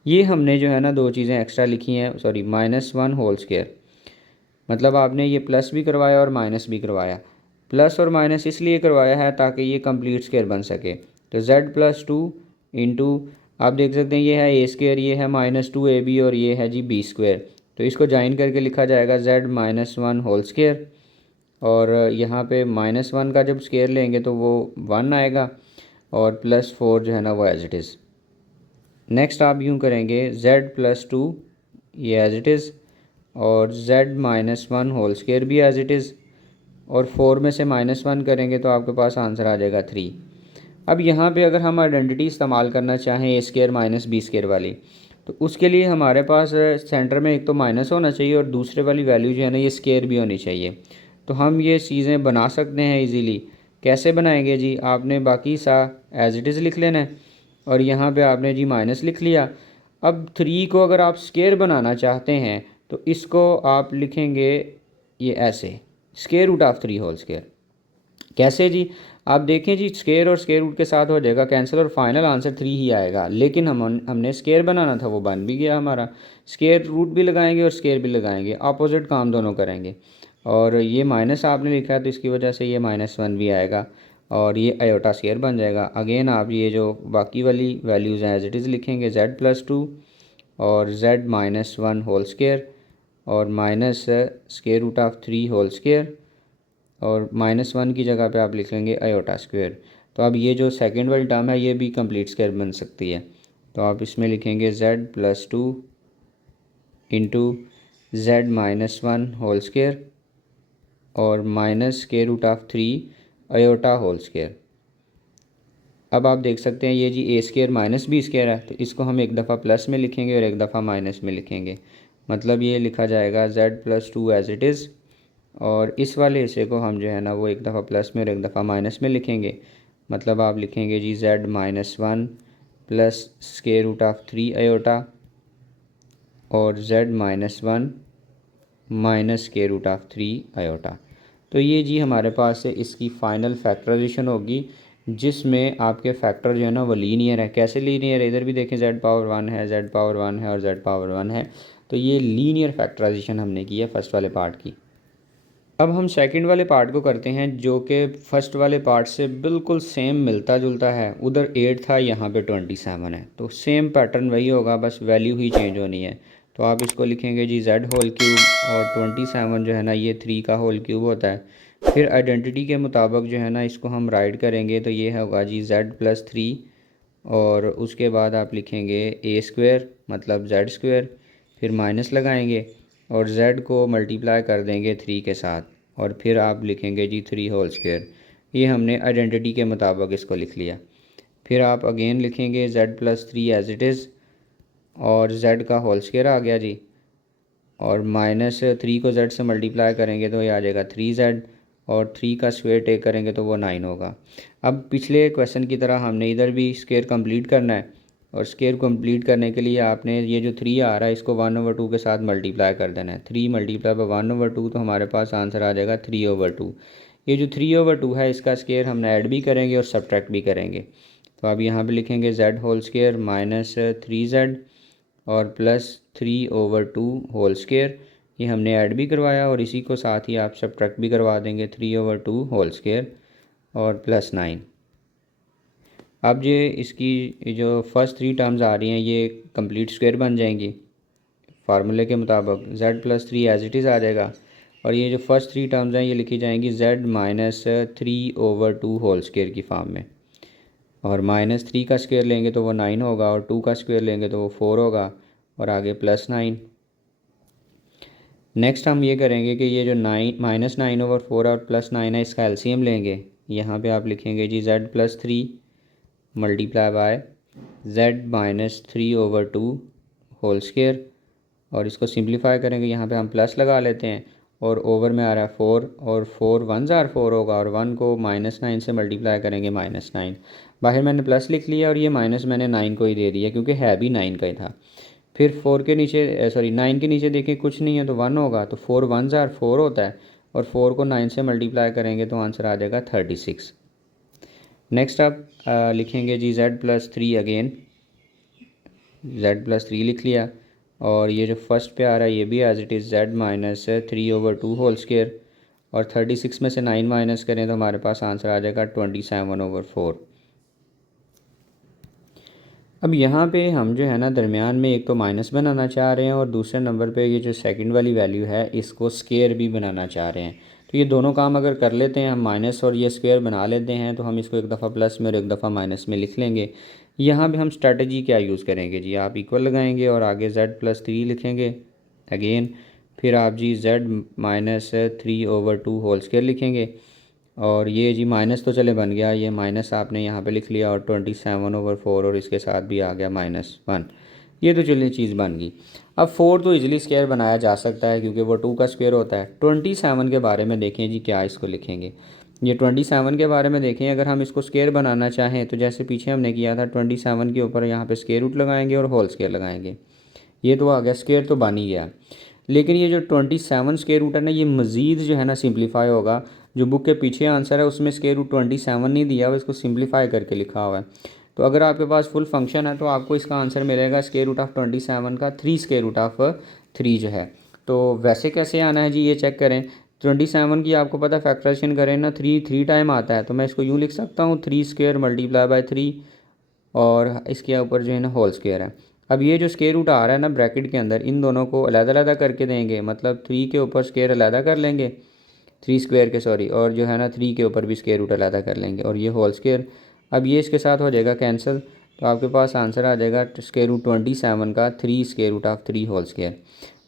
ये हमने जो है ना दो चीज़ें एक्स्ट्रा लिखी हैं, सॉरी -1 होल स्क्वायर, मतलब आपने ये प्लस भी करवाया और माइनस भी करवाया। प्लस और माइनस इसलिए करवाया है ताकि ये कंप्लीट स्क्वायर बन सके। तो z+2 इंटू, आप देख सकते हैं ये है ए स्क्वायर, ये है -2ab और ये है जी बी स्क्वायर। तो इसको ज्वाइन करके लिखा जाएगा z-1 होल स्क्वायर, और यहाँ पे -1 का जब स्क्वायर लेंगे तो वो 1 आएगा और प्लस 4 जो है ना वो एज इट इज़। नेक्स्ट आप यूँ करेंगे z+2 ये एज इट इज़ और z-1 होल स्क्वायर भी एज इट इज़, और 4 में से -1 करेंगे तो आपके पास आंसर आ जाएगा 3। अब यहाँ पे अगर हम आइडेंटिटी इस्तेमाल करना चाहें ए स्क्वायर माइनस बी स्क्वायर वाली, तो उसके लिए हमारे पास सेंटर में एक तो माइनस होना चाहिए और दूसरे वाली वैल्यू जो है ना ये स्क्वायर भी होनी चाहिए। तो हम ये चीज़ें बना सकते हैं इजीली। कैसे बनाएंगे जी, आपने बाकी सा एज इट इज़ लिख लेना है और यहाँ पे आपने जी माइनस लिख लिया। अब 3 को अगर आप स्क्वायर बनाना चाहते हैं तो इसको आप लिखेंगे ये ऐसे, square root of 3 whole square. कैसे जी, आप देखें जी स्क्वायर और स्क्वायर रूट के साथ हो जाएगा कैंसिल और फाइनल आंसर 3 ही आएगा, लेकिन हमने स्क्वायर बनाना था वो बन भी गया हमारा। स्क्वायर रूट भी लगाएंगे और स्क्वायर भी लगाएंगे, अपोजिट काम दोनों करेंगे। और ये माइनस आपने लिखा है तो इसकी वजह से ये -1 भी आएगा और ये आयोटा स्क्वायर बन जाएगा। अगेन आप ये जो बाकी वाली वैल्यूज़ हैं एज इट इज़ लिखेंगे z+2 और z-1 होल स्क्वायर और minus square root of 3 whole square और -1 की जगह पे आप लिख लेंगे आयोटा स्क्वायर। तो अब ये जो सेकंड वाली टर्म है ये भी कंप्लीट स्क्वायर बन सकती है। तो आप इसमें लिखेंगे z+2 into z-1 whole square और minus square root of 3 iota whole square. अब आप देख सकते हैं ये जी A square minus B square है, तो इसको हम एक दफ़ा प्लस में लिखेंगे और एक दफ़ा माइनस में लिखेंगे। मतलब ये लिखा जाएगा z+2 एज इट इज़, और इस वाले हिस्से को हम जो है ना वो एक दफ़ा प्लस में और एक दफ़ा माइनस में लिखेंगे। मतलब आप लिखेंगे जी z-1 plus square root of 3 iota और z-1 minus square root of 3 iota. तो ये जी हमारे पास है इसकी फ़ाइनल फैक्टराइजेशन होगी, जिसमें आपके फैक्टर जो है ना वो लीनियर है। कैसे लीनियर है, इधर भी देखें z⁻1 है, z⁻1 है और z⁻1 है। तो ये लीनियर फैक्टराइजेशन हमने की है फर्स्ट वाले पार्ट की। अब हम सेकंड वाले पार्ट को करते हैं जो कि फ़र्स्ट वाले पार्ट से बिल्कुल सेम मिलता जुलता है। उधर 8 था, यहाँ पे 27 है, तो सेम पैटर्न वही होगा, बस वैल्यू ही चेंज होनी है। तो आप इसको लिखेंगे जी z होल क्यूब, और 27 जो है ना ये 3 का होल क्यूब होता है। फिर आइडेंटिटी के मुताबिक जो है ना इसको हम राइट करेंगे, तो ये होगा जी z+3, और उसके बाद आप लिखेंगे a स्क्वायर मतलब z स्क्वायर, फिर माइनस लगाएंगे और z को मल्टीप्लाई कर देंगे 3 के साथ, और फिर आप लिखेंगे जी 3 होल स्क्वायर। ये हमने आइडेंटिटी के मुताबिक इसको लिख लिया। फिर आप अगेन लिखेंगे z+3 एज इट इज़, और z का होल स्क्वायर आ गया जी, और -3 को z से मल्टीप्लाई करेंगे तो ये आ जाएगा 3z, और 3 का स्क्वायर टेक करेंगे तो वो 9 होगा। अब पिछले क्वेश्चन की तरह हमने इधर भी स्क्वायर कंप्लीट करना है, और स्क्वायर कंप्लीट करने के लिए आपने ये जो 3 आ रहा है इसको 1/2 के साथ मल्टीप्लाई कर देना है। 3 मल्टीप्लाई बाय 1/2, तो हमारे पास आंसर आ जाएगा 3/2। ये जो 3/2 है इसका स्क्वायर हमने ऐड भी करेंगे और सब्ट्रैक्ट भी करेंगे। तो आप यहाँ पे लिखेंगे z होल स्क्वायर -3z और +3/2 होल स्क्वायर। ये हमने ऐड भी करवाया, और इसी को साथ ही आप सब्ट्रैक्ट भी करवा देंगे, 3/2 होल स्क्वायर और +9। अब ये इसकी जो फर्स्ट 3 टर्म्स आ रही हैं ये कंप्लीट स्क्वायर बन जाएंगी फार्मूले के मुताबिक। z+3 एज इट इज़ आ जाएगा, और ये जो फर्स्ट 3 टर्म्स हैं ये लिखी जाएंगी z-3/2 होल स्क्वायर की फॉर्म में, और -3 का स्क्वायर लेंगे तो वो 9 होगा, और 2 का स्क्वायर लेंगे तो वो 4 होगा, और आगे +9। नेक्स्ट हम ये करेंगे कि ये जो -9/4 और +9 है इसका एलसीएम लेंगे। यहाँ पे आप लिखेंगे जी z+3 multiply by z-3/2 whole square, और इसको सिंप्लीफाई करेंगे। यहाँ पे हम प्लस लगा लेते हैं, और ओवर में आ रहा है 4, और 4 1s आर 4 होगा, और 1 को -9 से मल्टीप्लाई करेंगे -9। बाहर मैंने प्लस लिख लिया, और ये माइनस मैंने 9 को ही दे दिया क्योंकि है भी 9 का ही था। फिर 4 के नीचे 9 के नीचे देखिए कुछ नहीं है तो 1 होगा, तो 4 1s आर 4 होता है, और 4 को 9 से मल्टीप्लाई करेंगे तो आंसर आ जाएगा 36। नेक्स्ट आप लिखेंगे जी z+3 अगेन, z+3 लिख लिया, और ये जो फर्स्ट पे आ रहा है ये भी as it is z-3/2 whole square, और 36 में से 9 माइनस करें तो हमारे पास आंसर आ जाएगा 27/4। अब यहाँ पे हम जो है ना दरमियान में एक तो माइनस बनाना चाह रहे हैं, और दूसरे नंबर पे ये जो सेकंड वाली वैल्यू है इसको स्क्वायर भी बनाना चाह रहे हैं। तो ये दोनों काम अगर कर लेते हैं हम, माइनस और ये स्क्वायर बना लेते हैं, तो हम इसको एक दफ़ा प्लस में और एक दफ़ा माइनस में लिख लेंगे। यहाँ पे हम स्ट्रेटजी क्या यूज़ करेंगे जी, आप इक्वल लगाएंगे और आगे z+3 लिखेंगे अगेन, फिर आप जी z-3/2 होल स्क्वायर लिखेंगे, और ये जी माइनस तो चले बन गया, ये माइनस आपने यहाँ पे लिख लिया, और 27/4, और इसके साथ भी आ गया -1। ये तो चलिए चीज़ बन गई। अब 4 तो इजीली स्क्वायर बनाया जा सकता है क्योंकि वो 2 का स्क्वायर होता है। 27 के बारे में देखें जी, क्या इसको लिखेंगे। ये 27 के बारे में देखें, अगर हम इसको स्क्वायर बनाना चाहें तो जैसे पीछे हमने किया था 27 के ऊपर यहाँ पे स्क्वायर रूट लगाएंगे और होल स्क्वायर लगाएंगे, ये तो आ गया, स्क्वायर तो बन ही गया। लेकिन ये जो 27 स्क्वायर रूट है ना, ये मज़ीद जो है ना सिंप्लीफाई होगा। जो बुक के पीछे आंसर है उसमें स्क्वायर रूट 27 नहीं दिया हुआ, इसको सिंप्लीफाई करके लिखा हुआ है। तो अगर आपके पास फुल फंक्शन है तो आपको इसका आंसर मिलेगा स्क्वायर रूट ऑफ 27 का 3 स्क्वायर रूट ऑफ 3 जो है। तो वैसे कैसे आना है जी, ये चेक करें। 27 की आपको पता फैक्टराइजेशन करें ना, 3 टाइम आता है, तो मैं इसको यूँ लिख सकता हूँ 3 स्क्वायर मल्टीप्लाई बाय 3, और इसके ऊपर जो है ना होल स्क्वायर है। अब ये जो स्क्वायर रूट आ रहा है ना ब्रैकेट के अंदर, इन दोनों को अलग-अलग करके देंगे, मतलब 3 के ऊपर स्क्वायर अलग कर लेंगे, 3 स्क्वायर के सॉरी, और जो है ना 3 के ऊपर भी स्क्वायर रूट अलग कर लेंगे, और ये होल स्क्वायर। अब ये इसके साथ हो जाएगा कैंसिल, तो आपके पास आंसर आ जाएगा स्क्वायर रूट 27 का 3 square root of 3 whole square.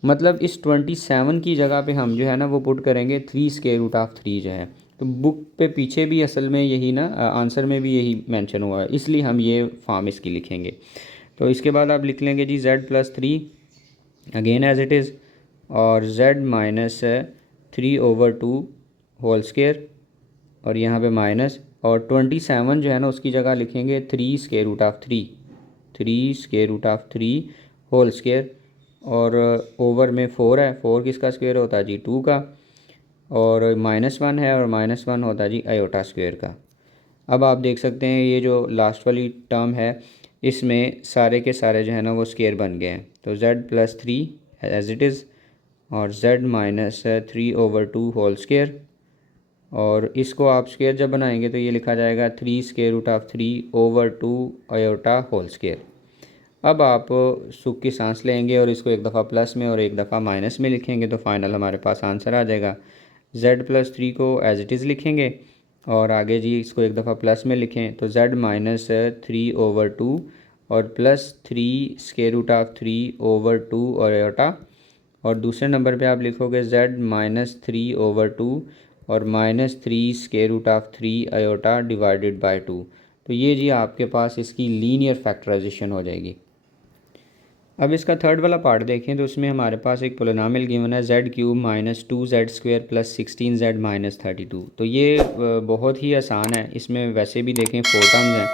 मतलब इस 27 की जगह पे हम जो है ना वो पुट करेंगे 3 स्क्वायर रूट ऑफ 3 जो है। तो बुक पे पीछे भी असल में यही ना आंसर में भी यही मेंशन हुआ है, इसलिए हम ये फॉर्म इसकी लिखेंगे। तो इसके बाद आप लिख लेंगे जी z+3 again as it is, और z-3/2 होल स्क्वायर, और यहाँ पे माइनस, और 27 जो है ना उसकी जगह लिखेंगे 3 square root of 3 whole square, और ओवर में 4 है, 4 किसका स्क्वायर होता है जी 2 का, और -1 है, और -1 होता है जी आयोटा स्क्वायर का। अब आप देख सकते हैं ये जो लास्ट वाली टर्म है इसमें सारे के सारे जो है ना वो स्क्वायर बन गए हैं। तो z+3 एज इट इज़, और z-3/2 होल स्क्वायर, और इसको आप स्क्वायर जब बनाएंगे तो ये लिखा जाएगा 3 square root of 3/2 iota whole square. अब आप सुख की सांस लेंगे और इसको एक दफ़ा प्लस में और एक दफ़ा माइनस में लिखेंगे तो फाइनल हमारे पास आंसर आ जाएगा। z+3 को एज इट इज़ लिखेंगे और आगे जी इसको एक दफ़ा प्लस में लिखें तो z-3/2 और +3√3/2 और आयोटा, और दूसरे नंबर पे आप लिखोगे z-3/2 और -3√3 आयोटा डिवाइडेड बाय 2। तो ये जी आपके पास इसकी लीनियर फैक्टराइजेशन हो जाएगी। अब इसका थर्ड वाला पार्ट देखें तो उसमें हमारे पास एक पोलिनोमियल गिवन है z³ - 2z² + 16z-32। तो ये बहुत ही आसान है। इसमें वैसे भी देखें 4 टर्म्स हैं,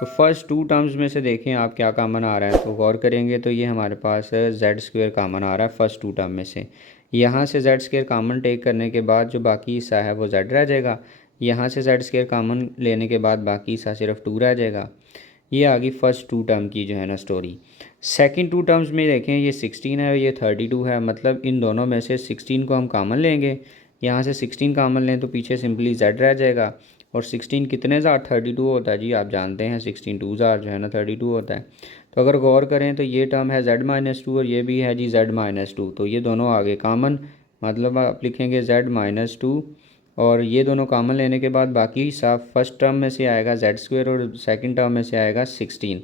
तो फर्स्ट 2 टर्म्स में से देखें आप क्या कॉमन आ रहा है, तो गौर करेंगे तो ये हमारे पास z² कॉमन आ रहा है फर्स्ट 2 टर्म में से। यहाँ से z² कॉमन टेक करने के बाद जो बाकी हिस्सा है वो z रह जाएगा। यहाँ से z² कॉमन लेने के बाद बाकी हिस्सा सिर्फ 2 रह जाएगा। ये आ गई फर्स्ट 2 टर्म की जो है ना स्टोरी। सेकंड 2 टर्म्स में देखें ये 16 है और ये 32 है, मतलब इन दोनों में से 16 को हम कॉमन लेंगे। यहाँ से 16 कॉमन लें तो पीछे सिंपली z रह जाएगा। और 16 कितने ज़ार 32 होता है जी, आप जानते हैं 16 2 ज़ार जो है ना 32 होता है। तो अगर गौर करें तो ये टर्म है z-2 और ये भी है जी z-2, तो ये दोनों आगे कॉमन, मतलब आप लिखेंगे z-2 और ये दोनों कॉमन लेने के बाद बाकी हिस्सा फर्स्ट टर्म में से आएगा z² और सेकंड टर्म में से आएगा 16।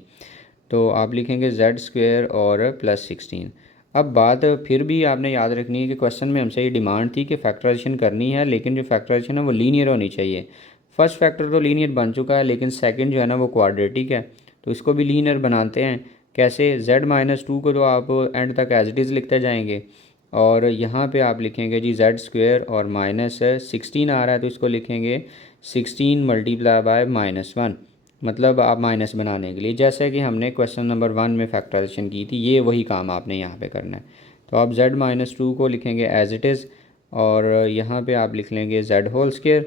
तो आप लिखेंगे z² और +16। अब बात फिर भी आपने याद रखनी है कि क्वेश्चन में हमसे ये डिमांड थी कि फैक्टराइजेशन करनी है, लेकिन जो फैक्टराइजेशन है वो लीनियर होनी चाहिए। फर्स्ट फैक्टर तो लीनियर बन चुका है, लेकिन सेकंड जो है ना वो क्वाड्रेटिक है, तो इसको भी लीनियर बनाते हैं। कैसे? z-2 को तो आप एंड तक एज इट इज़ लिखते जाएंगे और यहाँ पे आप लिखेंगे जी z² और -16 आ रहा है तो इसको लिखेंगे 16 × -1, मतलब आप माइनस बनाने के लिए, जैसे कि हमने क्वेश्चन नंबर 1 में फैक्टराइजेशन की थी, ये वही काम आपने यहाँ पे करना है। तो आप z-2 को लिखेंगे एज इट इज़ और यहाँ पे आप लिख लेंगे z²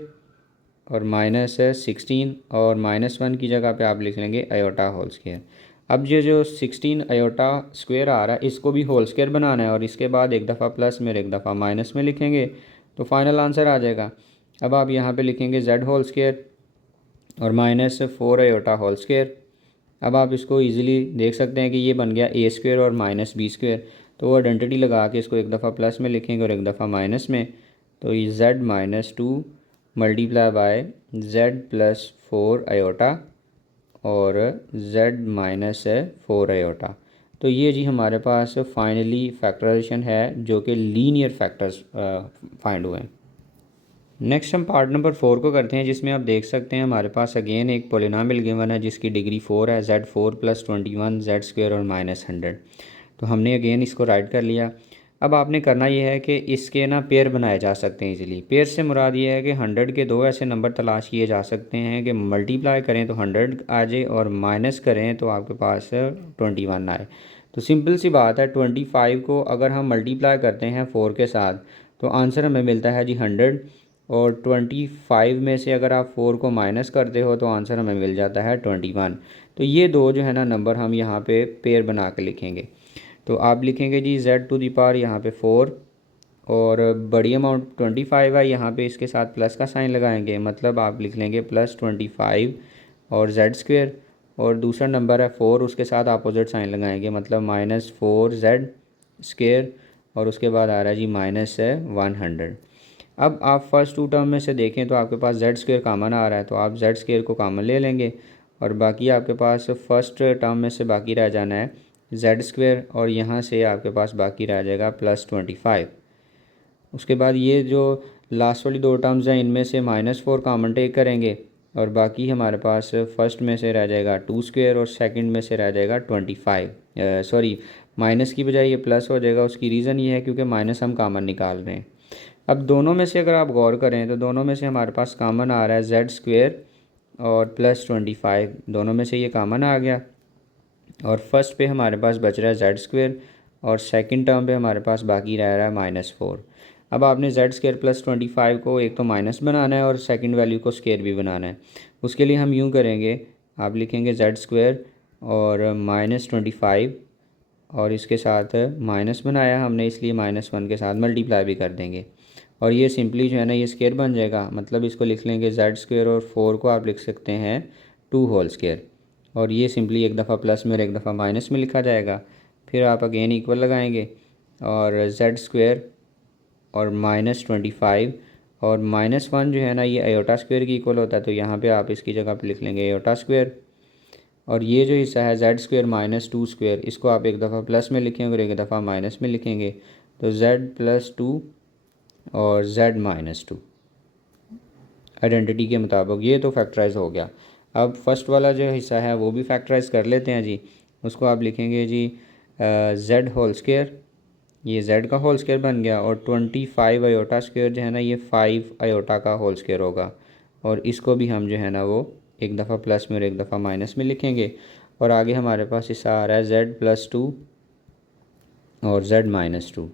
और -16 और -1 की जगह पे आप लिख लेंगे आयोटा²। अब ये जो 16 आयोटा² आ रहा है इसको भी होल स्क्वायर बनाना है और इसके बाद एक दफ़ा प्लस में और एक दफ़ा माइनस में लिखेंगे तो फाइनल आंसर आ जाएगा। अब आप यहाँ पे लिखेंगे z² और -4 आयोटा²। अब आप इसको इजीली देख सकते हैं कि ये बन गया a² और -b²। तो वो आइडेंटिटी लगा के इसको एक दफ़ा प्लस में लिखेंगे और एक दफ़ा माइनस में, तो ये z-2 × z+4 आयोटा और z-4 आयोटा। तो ये जी हमारे पास फाइनली फैक्टराइजेशन है जो कि लीनियर फैक्टर्स फाइंड हुए हैं। नेक्स्ट हम पार्ट नंबर 4 को करते हैं, जिसमें आप देख सकते हैं हमारे पास अगेन एक पोलिनोमियल गिवन है जिसकी डिग्री 4 है, z4 + 21 z² और -100। तो हमने अगेन इसको राइट कर लिया। अब आपने करना ये है कि इसके ना पेयर बनाए जा सकते हैं इजीली। पेयर से मुराद ये है कि 100 के 2 ऐसे नंबर तलाश किए जा सकते हैं कि मल्टीप्लाई करें तो 100 आ जाए और माइनस करें तो आपके पास 21 आए। तो सिंपल सी बात है, 25 को अगर हम मल्टीप्लाई करते हैं 4 के साथ तो आंसर हमें मिलता है जी 100, और 25 में से अगर आप 4 को माइनस करते हो तो आंसर हमें मिल जाता है 21। तो ये दो जो है ना नंबर हम यहाँ पे पेयर बना के लिखेंगे। तो आप लिखेंगे जी z⁴ यहाँ पे 4 और बड़ी अमाउंट 25 है, यहाँ पे इसके साथ प्लस का साइन लगाएंगे, मतलब आप लिख लेंगे +25 और z², और दूसरा नंबर है 4 उसके साथ अपोजिट साइन लगाएंगे, मतलब -4z² और उसके बाद आ रहा है जी -100। अब आप फर्स्ट 2 टर्म में से देखें तो आपके पास z² कॉमन आ रहा है, तो आप z² को कॉमन ले लेंगे और बाकी आपके पास फर्स्ट टर्म में से बाकी रह जाना है z² और यहाँ से आपके पास बाकी रह जाएगा +25। उसके बाद ये जो लास्ट वाली 2 टर्म्स हैं इनमें से -4 कॉमन टेक करेंगे और बाकी हमारे पास फर्स्ट में से रह जाएगा 2² और सेकंड में से रह जाएगा 25। सॉरी, माइनस की बजाय ये प्लस हो जाएगा। उसकी रीज़न ये है क्योंकि माइनस हम कॉमन निकाल रहे हैं। अब दोनों में से अगर आप गौर करें तो दोनों में से हमारे पास कॉमन आ रहा है z² और +25, दोनों में से ये कॉमन आ गया और फर्स्ट पे हमारे पास बच रहा है z² और सेकंड टर्म पे हमारे पास बाकी रह रहा है -4। अब आपने z² +25 को एक तो माइनस बनाना है और सेकंड वैल्यू को स्क्वायर भी बनाना है। उसके लिए हम यूँ करेंगे, आप लिखेंगे z² और -25 और इसके साथ माइनस बनाया हमने इसलिए -1 के साथ मल्टीप्लाई भी कर देंगे और ये सिंपली जो है ना ये स्क्वायर बन जाएगा, मतलब इसको लिख लेंगे z² और 4 को आप लिख सकते हैं 2 होल स्क्वायर। और ये सिंपली एक दफ़ा प्लस में और एक दफ़ा माइनस में लिखा जाएगा। फिर आप अगेन इक्वल लगाएंगे और z² और -25 और -1 जो है ना ये आयोटा स्क्वायर की इक्वल होता है, तो यहाँ पे आप इसकी जगह पे लिख लेंगे आयोटा स्क्वायर। और ये जो हिस्सा है z² - 2² इसको आप एक दफ़ा प्लस में लिखेंगे और एक दफ़ा माइनस में लिखेंगे, तो z+2 और z-2 आइडेंटिटी के मुताबिक ये तो फैक्टराइज हो गया। अब फर्स्ट वाला जो हिस्सा है वो भी फैक्टराइज कर लेते हैं जी। उसको आप लिखेंगे जी z², ये z का होल स्क्वायर बन गया, और 25 आयोटा स्क्वायर जो है ना ये 5 आयोटा का होल स्क्वायर होगा। और इसको भी हम जो है ना वो एक दफ़ा प्लस में और एक दफ़ा माइनस में लिखेंगे। और आगे हमारे पास हिस्सा आ रहा है z+2 और z-2।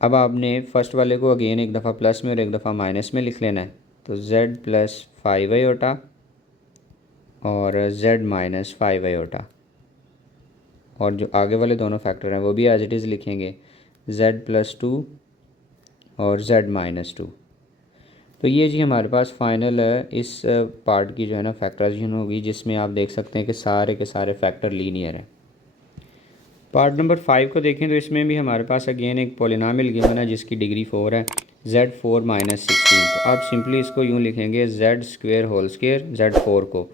अब आपने फ़र्स्ट वाले को अगेन एक दफ़ा प्लस में और एक दफ़ा माइनस में लिख लेना है, तो z+5 आयोटा और z-5 आयोटा। और जो आगे वाले दोनों फैक्टर हैं वो भी एज इट इज़ लिखेंगे, z+2 और z-2। तो ये जी हमारे पास फाइनल इस पार्ट की जो है ना फैक्टराइजेशन होगी, जिसमें आप देख सकते हैं कि सारे के सारे फैक्टर लीनियर हैं। पार्ट नंबर 5 को देखें तो इसमें भी हमारे पास अगेन एक पॉलिनॉमियल गिवन है जिसकी डिग्री 4 है, z4 - 16। तो आप सिंपली इसको यूँ लिखेंगे z² होल स्क्वायर z4 को,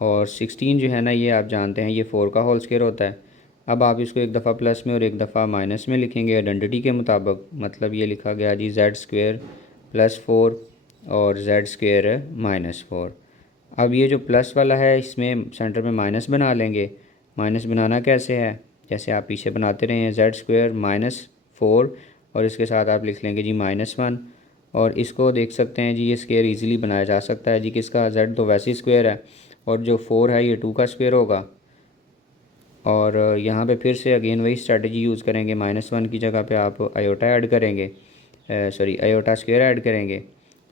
और 16 जो है ना ये आप जानते हैं ये 4 का होल स्क्वायर होता है। अब आप इसको एक दफ़ा प्लस में और एक दफ़ा माइनस में लिखेंगे आइडेंटिटी के मुताबिक, मतलब ये लिखा गया जी z² + 4 और z² - 4। अब ये जो प्लस वाला है इसमें सेंटर में माइनस बना लेंगे। माइनस बनाना कैसे है, जैसे आप पीछे बनाते रहे हैं, z² - 4 और इसके साथ आप लिख लेंगे जी -1। और इसको देख सकते हैं जी ये स्क्वायर इजीली बनाया जा सकता है जी, किसका, z तो वैसे ही स्क्वायर है और जो 4 है ये 2 का स्क्वायर होगा। और यहाँ पे फिर से अगेन वही स्ट्रेटजी यूज़ करेंगे, -1 की जगह पे आप आयोटा ऐड करेंगे, आयोटा स्क्वायर ऐड करेंगे,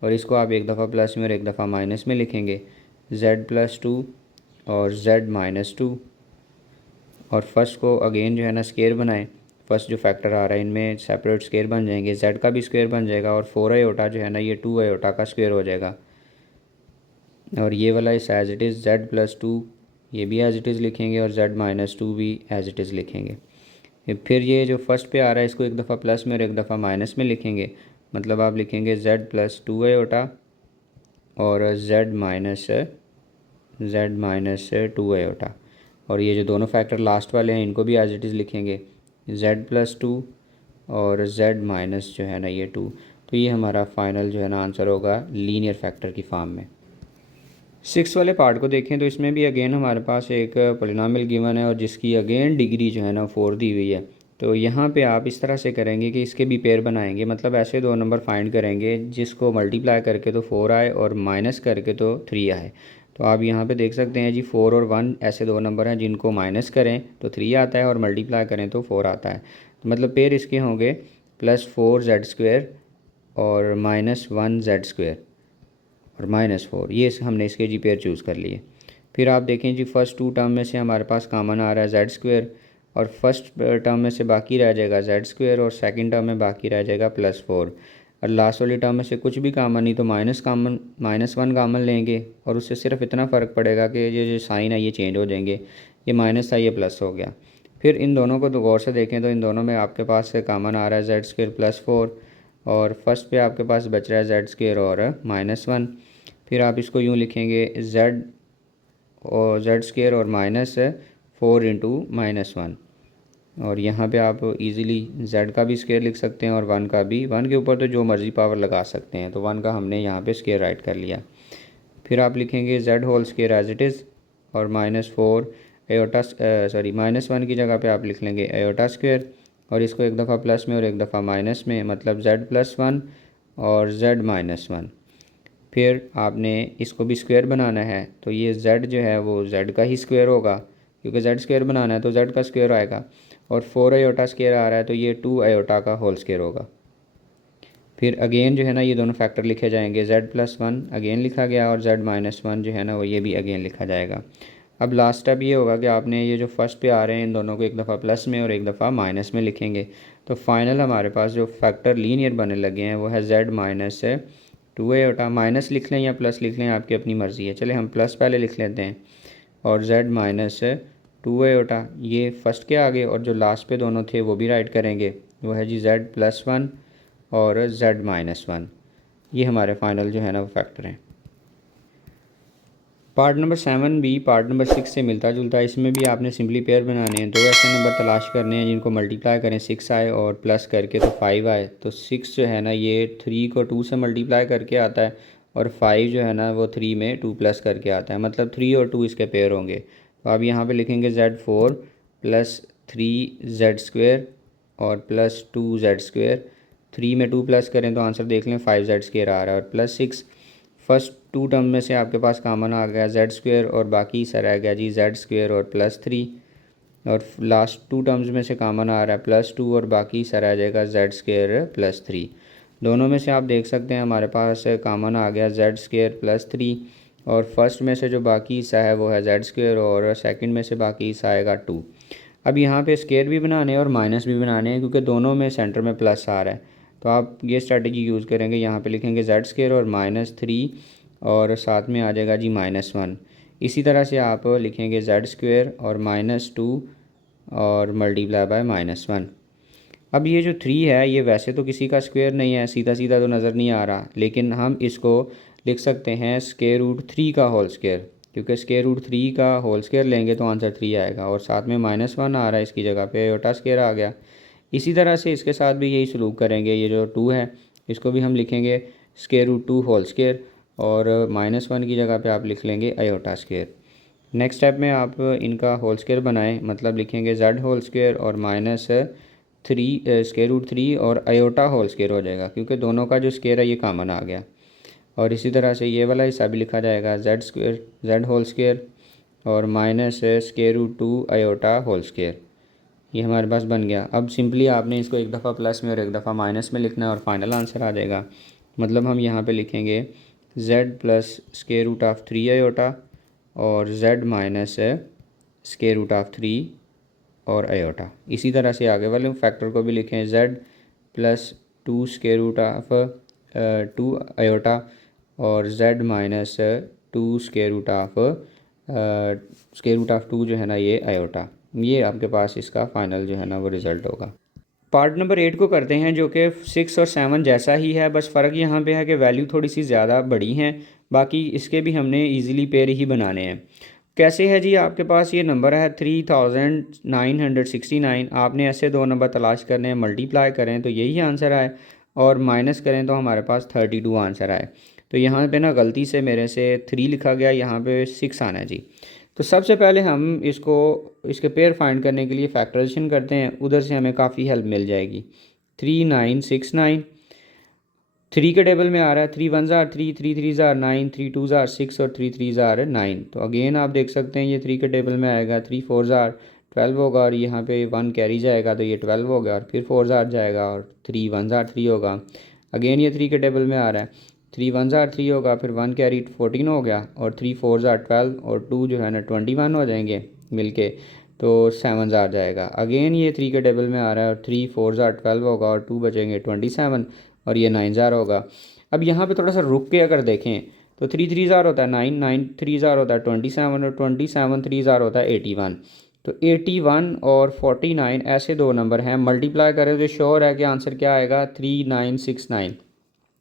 और इसको आप एक दफ़ा प्लस में और एक दफ़ा माइनस में लिखेंगे, z+2 और z-2। और फर्स्ट को अगेन जो है ना स्क्वायर बनाएं, फर्स्ट जो फैक्टर आ रहा है इनमें सेपरेट स्क्वायर बन जाएंगे, z का भी स्क्वायर बन जाएगा और 4 आयोटा जो है ना ये 2 आयोटा का स्क्वायर हो जाएगा। और ये वाला इस एज इट इज़ z+2 ये भी एज इट इज़ लिखेंगे और z-2 भी एज इट इज़ लिखेंगे। फिर ये जो फर्स्ट पे आ रहा है इसको एक दफ़ा प्लस में और एक दफ़ा माइनस में लिखेंगे, मतलब आप लिखेंगे z+2 आयोटा और z-2 आयोटा। और ये जो दोनों फैक्टर लास्ट वाले हैं इनको भी एज इट इज़ लिखेंगे, z+2 और z- जो है ना ये 2। तो ये हमारा फाइनल जो है ना आंसर होगा लीनियर फैक्टर की फॉर्म में। 6 वाले पार्ट को देखें तो इसमें भी अगेन हमारे पास एक पॉलिनॉमियल गिवन है और जिसकी अगेन डिग्री जो है ना 4 दी हुई है। तो यहाँ पे आप इस तरह से करेंगे कि इसके भी पेयर बनाएंगे, मतलब ऐसे दो नंबर फाइंड करेंगे जिसको मल्टीप्लाई करके तो 4 आए और माइनस करके तो 3 आए। तो आप यहाँ पे देख सकते हैं जी 4 और 1 ऐसे दो नंबर हैं जिनको माइनस करें तो 3 आता है और मल्टीप्लाई करें तो 4 आता है। तो मतलब पेयर इसके होंगे +4z² और -1z² और -4, ये हमने इसके जी पेयर चूज़ कर लिए। फिर आप देखें जी फर्स्ट 2 टर्म में से हमारे पास कॉमन आ रहा है z², और फर्स्ट टर्म में से बाकी रह जाएगा z² और सेकंड टर्म में बाकी रह जाएगा +4। और लास्ट वाली टर्म में से कुछ भी कॉमन नहीं तो -1 कॉमन लेंगे और उससे सिर्फ इतना फ़र्क पड़ेगा कि ये जो साइन है ये चेंज हो जाएंगे, ये माइनस था ये प्लस हो गया। फिर इन दोनों को तो गौर से देखें तो इन दोनों में आपके पास कॉमन आ रहा है z² +4 और फर्स्ट पे आपके पास बच रहा है z² और -1। फिर आप इसको यूँ लिखेंगे z और z² और -4 × -1, और यहाँ पे आप इजीली z का भी स्क्वायर लिख सकते हैं और 1 का भी, 1 के ऊपर तो जो मर्ज़ी पावर लगा सकते हैं, तो 1 का हमने यहाँ पे स्क्वायर राइट कर लिया। फिर आप लिखेंगे z² एज इट इज़ और -4 आयोटा -1 की जगह पे आप लिख लेंगे आयोटा स्क्वायर, और इसको एक दफ़ा प्लस में और एक दफ़ा माइनस में, मतलब z+1 और z-1। फिर आपने इसको भी स्क्वायर बनाना है तो ये z जो है वो z का ही स्क्वायर होगा, क्योंकि z स्क्वायर बनाना है तो z का स्क्वायर आएगा, और 4 आयोटा स्क्वायर आ रहा है तो ये 2 आयोटा का होल स्क्वायर होगा। फिर अगेन जो है ना ये दोनों फैक्टर लिखे जाएंगे, z+1 अगेन लिखा गया और z-1 जो है ना वो ये भी अगेन लिखा जाएगा। अब लास्ट स्टेप ये होगा कि आपने ये जो फर्स्ट पे आ रहे हैं इन दोनों को एक दफ़ा प्लस में और एक दफ़ा माइनस में लिखेंगे। तो फाइनल हमारे पास जो फैक्टर लीनियर बनने लगे हैं वो है z-2 2 आयोटा, माइनस लिख लें या प्लस लिख लें आपकी अपनी मर्ज़ी है। चले हम प्लस पहले लिख लेते हैं और z माइनस 2 आयोटा, ये फर्स्ट के आगे और जो लास्ट पे दोनों थे वो भी राइट करेंगे, वो है जी z प्लस 1 और z माइनस 1। ये हमारे फाइनल जो है ना वो फैक्टर हैं। पार्ट नंबर 7 भी पार्ट नंबर 6 से मिलता जुलता है। इसमें भी आपने सिंपली पेयर बनाने हैं, दो ऐसे नंबर तलाश करने हैं जिनको मल्टीप्लाई करें 6 आए और प्लस करके तो 5 आए। तो 6 जो है ना ये 3 को 2 से मल्टीप्लाई करके आता है और 5 जो है ना वो 3 में 2 प्लस करके आता है, मतलब 3 और 2 इसके पेयर होंगे। तो आप यहाँ पे लिखेंगे z4 प्लस 3z² और प्लस 2z²। 3 में 2 प्लस करें तो आंसर देख लें 5z² आ रहा है और प्लस 6। फर्स्ट 2 टर्म में से आपके पास कॉमन आ गया z² और बाकी सा रह गया जी z² और प्लस 3। और लास्ट 2 टर्म्स में से कॉमन आ रहा है प्लस 2 और बाकी सा रह जाएगा z² प्लस 3। दोनों में से आप देख सकते हैं हमारे पास कॉमन आ गया z² प्लस 3 और फर्स्ट में से जो बाकी हिस्सा है वो है z² और सेकंड में से बाकी हिस्सा आएगा 2। अब यहाँ पे स्क्वायर भी बनाने हैं और माइनस भी बनाने हैं क्योंकि दोनों में सेंटर में प्लस आ रहा है। तो आप ये स्ट्रेटजी यूज़ करेंगे, यहाँ पे लिखेंगे z² और -3 और साथ में आ जाएगा जी -1। इसी तरह से आप लिखेंगे z² और -2 और मल्टीप्लाई बाय -1। अब ये जो 3 है ये वैसे तो किसी का स्क्वायर नहीं है, सीधा सीधा तो नज़र नहीं आ रहा, लेकिन हम इसको लिख सकते हैं √3 का होल स्क्वायर, क्योंकि √3 का होल स्क्वायर लेंगे तो आंसर 3 आएगा और साथ में -1 आ रहा है, इसकी जगह पे आयोटा स्क्वायर आ गया। इसी तरह से इसके साथ भी यही सलूक करेंगे, ये जो 2 है इसको भी हम लिखेंगे √2 होल स्क्वायर और -1 की जगह पे आप लिख लेंगे आयोटा स्क्वायर। नेक्स्ट स्टेप में आप इनका होल स्क्वायर बनाएं, मतलब लिखेंगे z होल स्क्वायर और -3 और आयोटा होल स्क्वायर हो जाएगा क्योंकि दोनों का जो स्क्वायर है ये कॉमन आ गया। और इसी तरह से ये वाला हिस्सा भी लिखा जाएगा z होल स्क्वायर और -√2 आयोटा होल स्क्वायर। ये हमारे पास बन गया। अब सिंपली आपने इसको एक दफ़ा प्लस में और एक दफ़ा माइनस में लिखना है और फाइनल आंसर आ जाएगा। मतलब हम यहाँ पे लिखेंगे z प्लस √3 आयोटा और z माइनस √3 और आयोटा। इसी तरह से आगे वाले फैक्टर को भी लिखें z प्लस 2 √2 आयोटा और z माइनस 2 √2 जो है ना ये आयोटा। ये आपके पास इसका फ़ाइनल जो है ना वो रिज़ल्ट होगा। पार्ट नंबर 8 को करते हैं जो कि 6 और 7 जैसा ही है, बस फ़र्क यहाँ पे है कि वैल्यू थोड़ी सी ज़्यादा बड़ी हैं, बाकी इसके भी हमने इजीली पेयर ही बनाने हैं। कैसे है जी, आपके पास ये नंबर है 3969, आपने ऐसे दो नंबर तलाश करने हैं, मल्टीप्लाई करें तो यही आंसर आए और माइनस करें तो हमारे पास 32 आंसर आए। तो यहाँ पे ना गलती से मेरे से 3 लिखा गया, यहाँ पे 6 आना है जी। तो सबसे पहले हम इसके पेयर फाइंड करने के लिए फैक्टराइजेशन करते हैं, उधर से हमें काफ़ी हेल्प मिल जाएगी। 3969 3 के टेबल में आ रहा है, 3 1 ज़ार 3, 3 3 ज़ार 9, 3 2 ज़ार 6 और 3 3 ज़ार 9। तो अगेन आप देख सकते हैं ये 3 के टेबल में आएगा, 3 4 ज़ार 12 होगा और यहाँ पे 1 कैरी जाएगा तो ये 12 होगा और फिर 4 ज़ार जाएगा और 3 1 ज़ार 3 होगा। अगेन ये 3 के टेबल में आ रहा है, 3 1 ज़ार 3 होगा, फिर 1 कैरी 14 हो गया और 3 4 ज़ार 12 और 2 जो है ना 21 हो जाएंगे मिलके, तो 7 ज़ार जाएगा। अगेन ये 3 के टेबल में आ रहा है और 3 4 ज़ार 12 होगा और 2 बचेंगे 27 और ये 9 ज़ार होगा। अब यहाँ पे थोड़ा सा रुक के अगर देखें तो 3 3 ज़ार होता है 9, 9 3 ज़ार होता है 27 और 27 3 ज़ार होता है 81। तो 81 और 49 ऐसे दो नंबर हैं, मल्टीप्लाई करें तो श्योर है कि आंसर क्या आएगा 3969।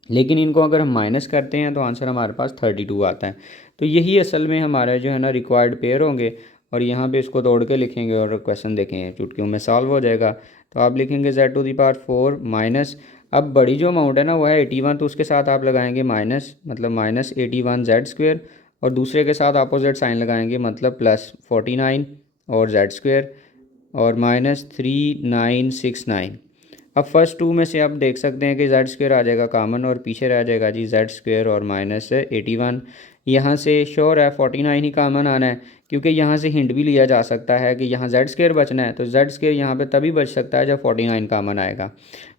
लेकिन इनको अगर हम माइनस करते हैं तो आंसर हमारे पास 32 आता है। तो यही असल में हमारा जो है ना रिक्वायर्ड पेयर होंगे और यहाँ पे इसको तोड़ के लिखेंगे और क्वेश्चन देखें चुटकियों में सॉल्व हो जाएगा। तो आप लिखेंगे z⁴ माइनस, अब बड़ी जो अमाउंट है ना वो है 81, तो उसके साथ आप लगाएंगे माइनस, मतलब -81 z² और दूसरे के साथ अपोजिट साइन लगाएंगे, मतलब +49 और z² और -3969। अब फर्स्ट 2 में से आप देख सकते हैं कि z² आ जाएगा कॉमन और पीछे रह जाएगा जी z² और -81। यहाँ से श्योर है 49 ही कॉमन आना है, क्योंकि यहाँ से हिंट भी लिया जा सकता है कि यहाँ z² बचना है, तो z² यहाँ पे तभी बच सकता है जब 49 कॉमन आएगा।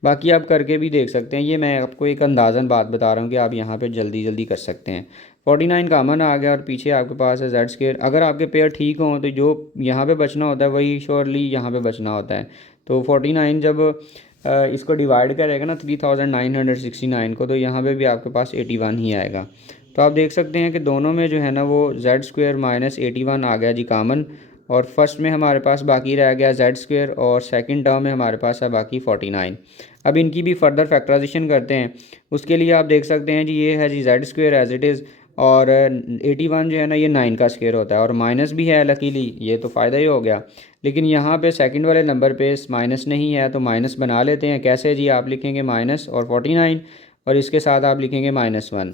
बाकी आप करके भी देख सकते हैं, ये मैं आपको एक अंदाज़न बात बता रहा हूँ कि आप यहाँ पे जल्दी जल्दी कर सकते हैं। 49 कॉमन आ गया और पीछे आपके पास है z²। अगर आपके पेयर ठीक हों तो जो यहाँ पे बचना होता है वही श्योरली यहाँ पे बचना होता है। तो 49 जब इसको डिवाइड करेगा ना 3969 को, तो यहाँ पे भी आपके पास 81 ही आएगा। तो आप देख सकते हैं कि दोनों में जो है ना वो जेड स्क्वेयर माइनस 81 आ गया जी कॉमन, और फर्स्ट में हमारे पास बाकी रह गया जेड स्क्वेयर, और सेकंड टर्म में हमारे पास है बाकी 49। अब इनकी भी फर्दर फैक्टराइजेशन करते हैं। उसके लिए आप देख सकते हैं जी ये है जी Z square as it is, और 81 जो है ना ये 9 का स्क्वायर होता है, और माइनस भी है लकीली, ये तो फ़ायदा ही हो गया। लेकिन यहाँ पे सेकंड वाले नंबर पे माइनस नहीं है, तो माइनस बना लेते हैं। कैसे जी, आप लिखेंगे माइनस और 49, और इसके साथ आप लिखेंगे -1।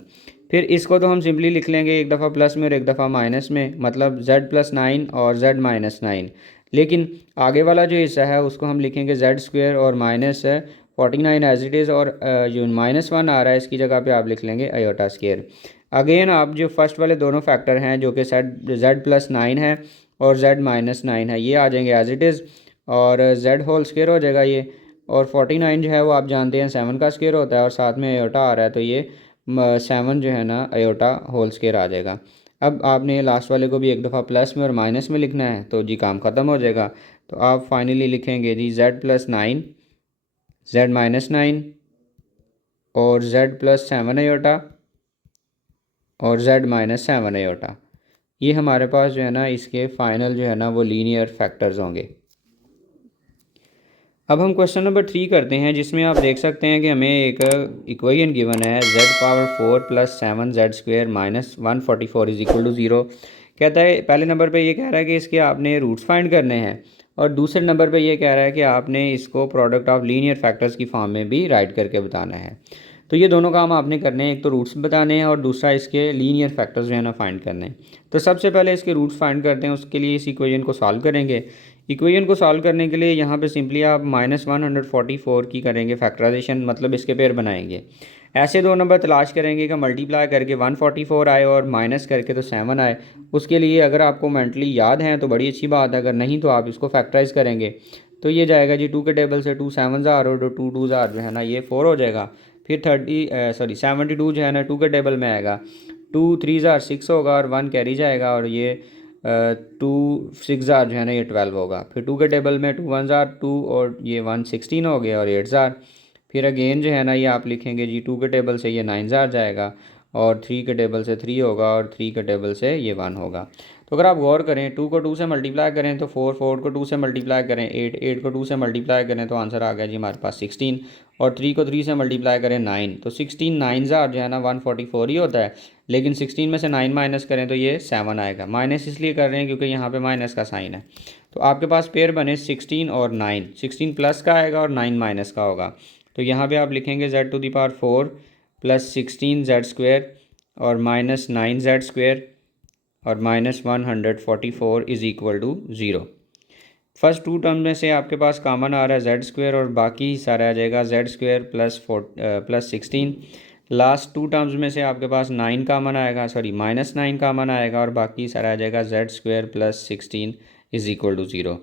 फिर इसको तो हम सिंपली लिख लेंगे एक दफ़ा प्लस में और एक दफ़ा माइनस में, मतलब z+9 और z-9। लेकिन आगे वाला जो हिस्सा है उसको हम लिखेंगे जेड स्क्वेयर और माइनस 49 एज इट इज़, और जो -1 आ रहा है इसकी जगह पे आप लिख लेंगे आयोटा स्क्वेयर। अगेन आप जो फर्स्ट वाले दोनों फैक्टर हैं जो कि z+9 है और z-9 है, ये आ जाएंगे एज इट इज़, और z होल स्क्वेयर हो जाएगा ये, और 49 जो है वो आप जानते हैं 7 का स्क्वेयर होता है, और साथ में आयोटा आ रहा है, तो ये 7 जो है ना आयोटा होल स्क्वेयर आ जाएगा। अब आपने लास्ट वाले को भी एक दफ़ा प्लस में और माइनस में लिखना है, तो जी काम ख़त्म हो जाएगा। तो आप फाइनली लिखेंगे जी z+9, z-9 और z+7 आयोटा और z-7 आयोटा। ये हमारे पास जो है ना इसके फाइनल जो है ना वो लीनियर फैक्टर्स होंगे। अब हम क्वेश्चन नंबर 3 करते हैं, जिसमें आप देख सकते हैं कि हमें एक इक्वेशन गिवन है z⁴ + 7z² - 144 = 0। कहता है पहले नंबर पे ये कह रहा है कि इसके आपने रूट्स फाइंड करने हैं, और दूसरे नंबर पे ये कह रहा है कि आपने इसको प्रोडक्ट ऑफ लीनियर फैक्टर्स की फॉर्म में भी राइट करके बताना है। तो ये दोनों काम आपने करने हैं, एक तो रूट्स बताने हैं और दूसरा इसके लीनियर फैक्टर्स जो है ना फाइंड करने हैं। तो सबसे पहले इसके रूट्स फाइंड करते हैं, उसके लिए इस इक्वेशन को सॉल्व करेंगे। इक्वेशन को सॉल्व करने के लिए यहाँ पे सिंपली आप -144 की करेंगे फैक्टराइजेशन, मतलब इसके पेयर बनाएंगे। ऐसे दो नंबर तलाश करेंगे कि मल्टीप्लाई करके 144 आए और माइनस करके तो 7 आए। उसके लिए अगर आपको मेंटली याद है तो बड़ी अच्छी बात है, अगर नहीं तो आप इसको फैक्टराइज करेंगे। तो ये जाएगा जी 2 के टेबल से 2 7 और 2 2 जो है ना ये 4 हो जाएगा। फिर 72 जो है ना 2 के टेबल में आएगा, 2 3 6 होगा और 1 कैरी जाएगा, और ये 2 6 जो है ना ये 12 होगा। फिर 2 के टेबल में 2 1 2 और ये 1 16 हो गया, और 8 फिर अगेन जो है ना ये आप लिखेंगे जी 2 के टेबल से ये 9 जाएगा, और 3 के टेबल से 3 होगा, और 3 के टेबल से ये 1 होगा। तो अगर आप गौर करें 2 को 2 से मल्टीप्लाई करें तो 4, 4 को 2 से मल्टीप्लाई करें 8, 8 को 2 से मल्टीप्लाई करें तो आंसर आ गया जी हमारे पास 16, और 3 को 3 से मल्टीप्लाई करें 9, तो 16 9 जो है ना 144 ही होता है। लेकिन 16 में से 9 माइनस करें तो ये 7 आएगा। माइनस इसलिए कर रहे हैं क्योंकि यहाँ पे माइनस का साइन है। तो आपके पास पेयर बने 16 और 9, 16 प्लस का आएगा और 9 माइनस का होगा। तो यहाँ पे आप लिखेंगे z⁴ + 16 z² और -9 z² और -144 = 0। फर्स्ट टू टर्म में से आपके पास कॉमन आ रहा है z² और बाकी हिस्सा रह जाएगा z² + 16। लास्ट टू टर्म्स में से आपके पास 9 कॉमन आएगा, सॉरी -9 कॉमन आएगा, और बाकी हिस्सा रह जाएगा z² + 16 = 0।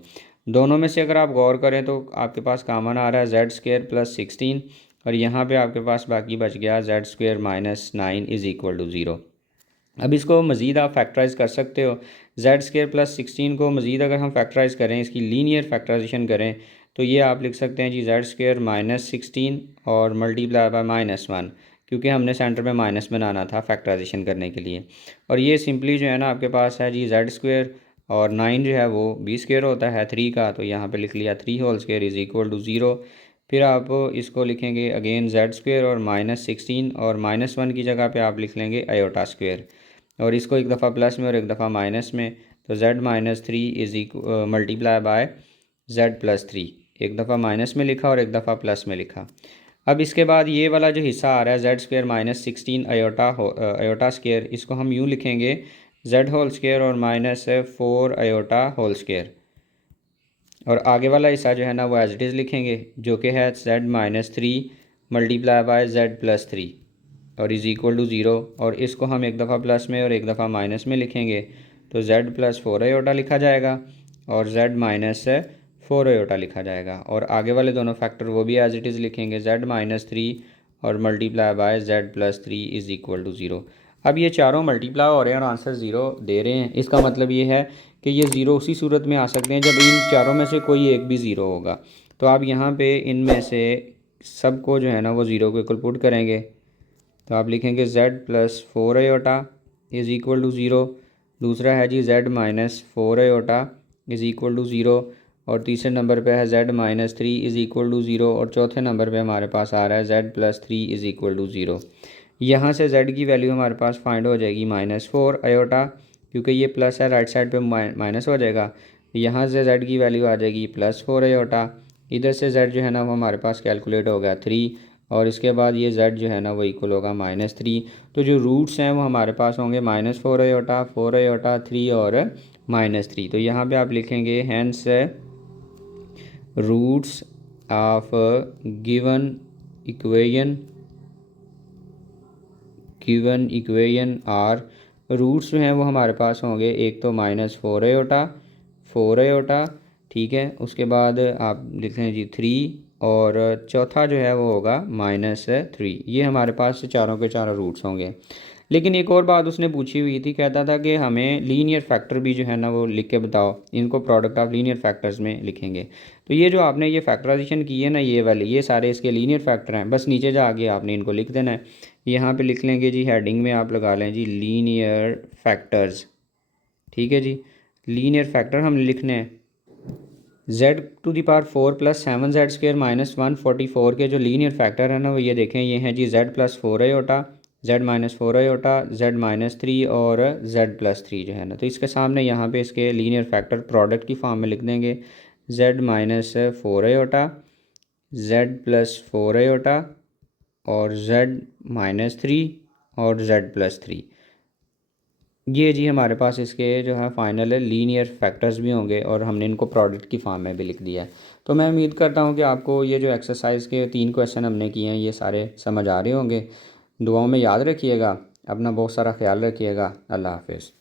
दोनों में से अगर आप गौर करें तो आपके पास कॉमन आ रहा है z² + 16, और यहाँ पे आपके पास बाकी बच गया z² - 9 = 0। अब इसको मज़ीद आप फैक्टराइज़ कर सकते हो। z² + 16 को मज़ीद अगर हम फैक्टराइज़ करें, इसकी लीनियर फैक्टराइजेशन करें, तो ये आप लिख सकते हैं जी z² - 16 और मल्टीप्लाई बाय -1, क्योंकि हमने सेंटर में माइनस बनाना था फैक्टराइजेशन करने के लिए। और ये सिंपली जो है ना आपके पास है जी z² और 9 जो है वो b² होता है 3 का, तो यहाँ पे लिख लिया 3 होल स्क्वायर = 0। फिर आप इसको लिखेंगे अगेन z² और -16, और -1 की जगह पे आप लिख लेंगे आयोटा स्क्वेयर, और इसको एक दफ़ा प्लस में और एक दफ़ा माइनस में, तो z-3 मल्टीप्लाई बाय z+3, एक दफ़ा माइनस में लिखा और एक दफ़ा प्लस में लिखा। अब इसके बाद ये वाला जो हिस्सा आ रहा है z² - 16 आयोटा स्क्वेयर, इसको हम यूँ लिखेंगे z होल स्क्वेयर और -4 आयोटा होल स्क्वेयर, और आगे वाला हिस्सा जो है ना वो एज इट इज़ लिखेंगे जो कि है z-3 मल्टीप्लाई बाय z+3 और = 0, और इसको हम एक दफ़ा प्लस में और एक दफ़ा माइनस में लिखेंगे, तो z+4 आयोटा लिखा जाएगा और z-4 आयोटा लिखा जाएगा, और आगे वाले दोनों फैक्टर वो भी एज इट इज़ लिखेंगे z-3 और मल्टीप्लाई बाय z+3 = 0। अब ये चारों मल्टीप्लाई हो रहे हैं और आंसर 0 दे रहे हैं। इसका मतलब ये है कि ये 0 उसी सूरत में आ सकते हैं जब इन चारों में से कोई एक भी 0 होगा। तो आप यहाँ पे इनमें से सबको जो है ना वो ज़ीरो के इक्वल पुट करेंगे। तो आप लिखेंगे z+4i is equal to zero. दूसरा है जी z-4i is equal to zero. और तीसरे नंबर पे है z-3 is equal to zero. और चौथे नंबर पे हमारे पास आ रहा है z+3 is equal to zero. यहाँ से z की वैल्यू हमारे पास फाइंड हो जाएगी -4i, क्योंकि ये प्लस है राइट साइड पे माइनस हो जाएगा। यहाँ से z की वैल्यू आ जाएगी +4i। इधर से z जो है ना वो हमारे पास कैलकुलेट हो गया 3, और इसके बाद ये z जो है ना वो इक्वल होगा -3। तो जो रूट्स हैं वो हमारे पास होंगे -4i, 4i, 3 और -3। तो यहाँ पे आप लिखेंगे hence roots of given equation are, roots जो हैं वो हमारे पास होंगे एक तो -4i, ठीक है। उसके बाद आप लिखते हैं जी 3, और चौथा जो है वो होगा -3। ये हमारे पास चारों के चारों रूट्स होंगे। लेकिन एक और बात उसने पूछी हुई थी, कहता था कि हमें लीनियर फैक्टर भी जो है ना वो लिख के बताओ, इनको प्रोडक्ट ऑफ लीनियर फैक्टर्स में लिखेंगे। तो ये जो आपने ये फैक्टराइजेशन की है ना, ये वाले ये सारे इसके लीनियर फैक्टर हैं। बस नीचे जाके आपने इनको लिख देना है। यहाँ पे लिख लेंगे जी, हेडिंग में आप लगा लें जी लीनियर फैक्टर्स, ठीक है जी। लीनियर फैक्टर हमने लिखने हैं z⁴ + 7z² - 144 के जो लीनियर फैक्टर है ना वो ये देखें, ये हैं जी z+4i, z-4i, z-3 और z+3 जो है ना। तो इसके सामने यहाँ पे इसके लीनियर फैक्टर प्रोडक्ट की फॉर्म में लिख देंगे z-4i, z+4i और z-3 और z+3। ये जी हमारे पास इसके जो है फाइनल लीनियर फैक्टर्स भी होंगे, और हमने इनको प्रोडक्ट की फॉर्म में भी लिख दिया है। तो मैं उम्मीद करता हूँ कि आपको ये जो एक्सरसाइज के 3 क्वेश्चन हमने किए हैं ये सारे समझ आ रहे होंगे। दुआओं में याद रखिएगा, अपना बहुत सारा ख्याल रखिएगा। अल्लाह हाफिज़।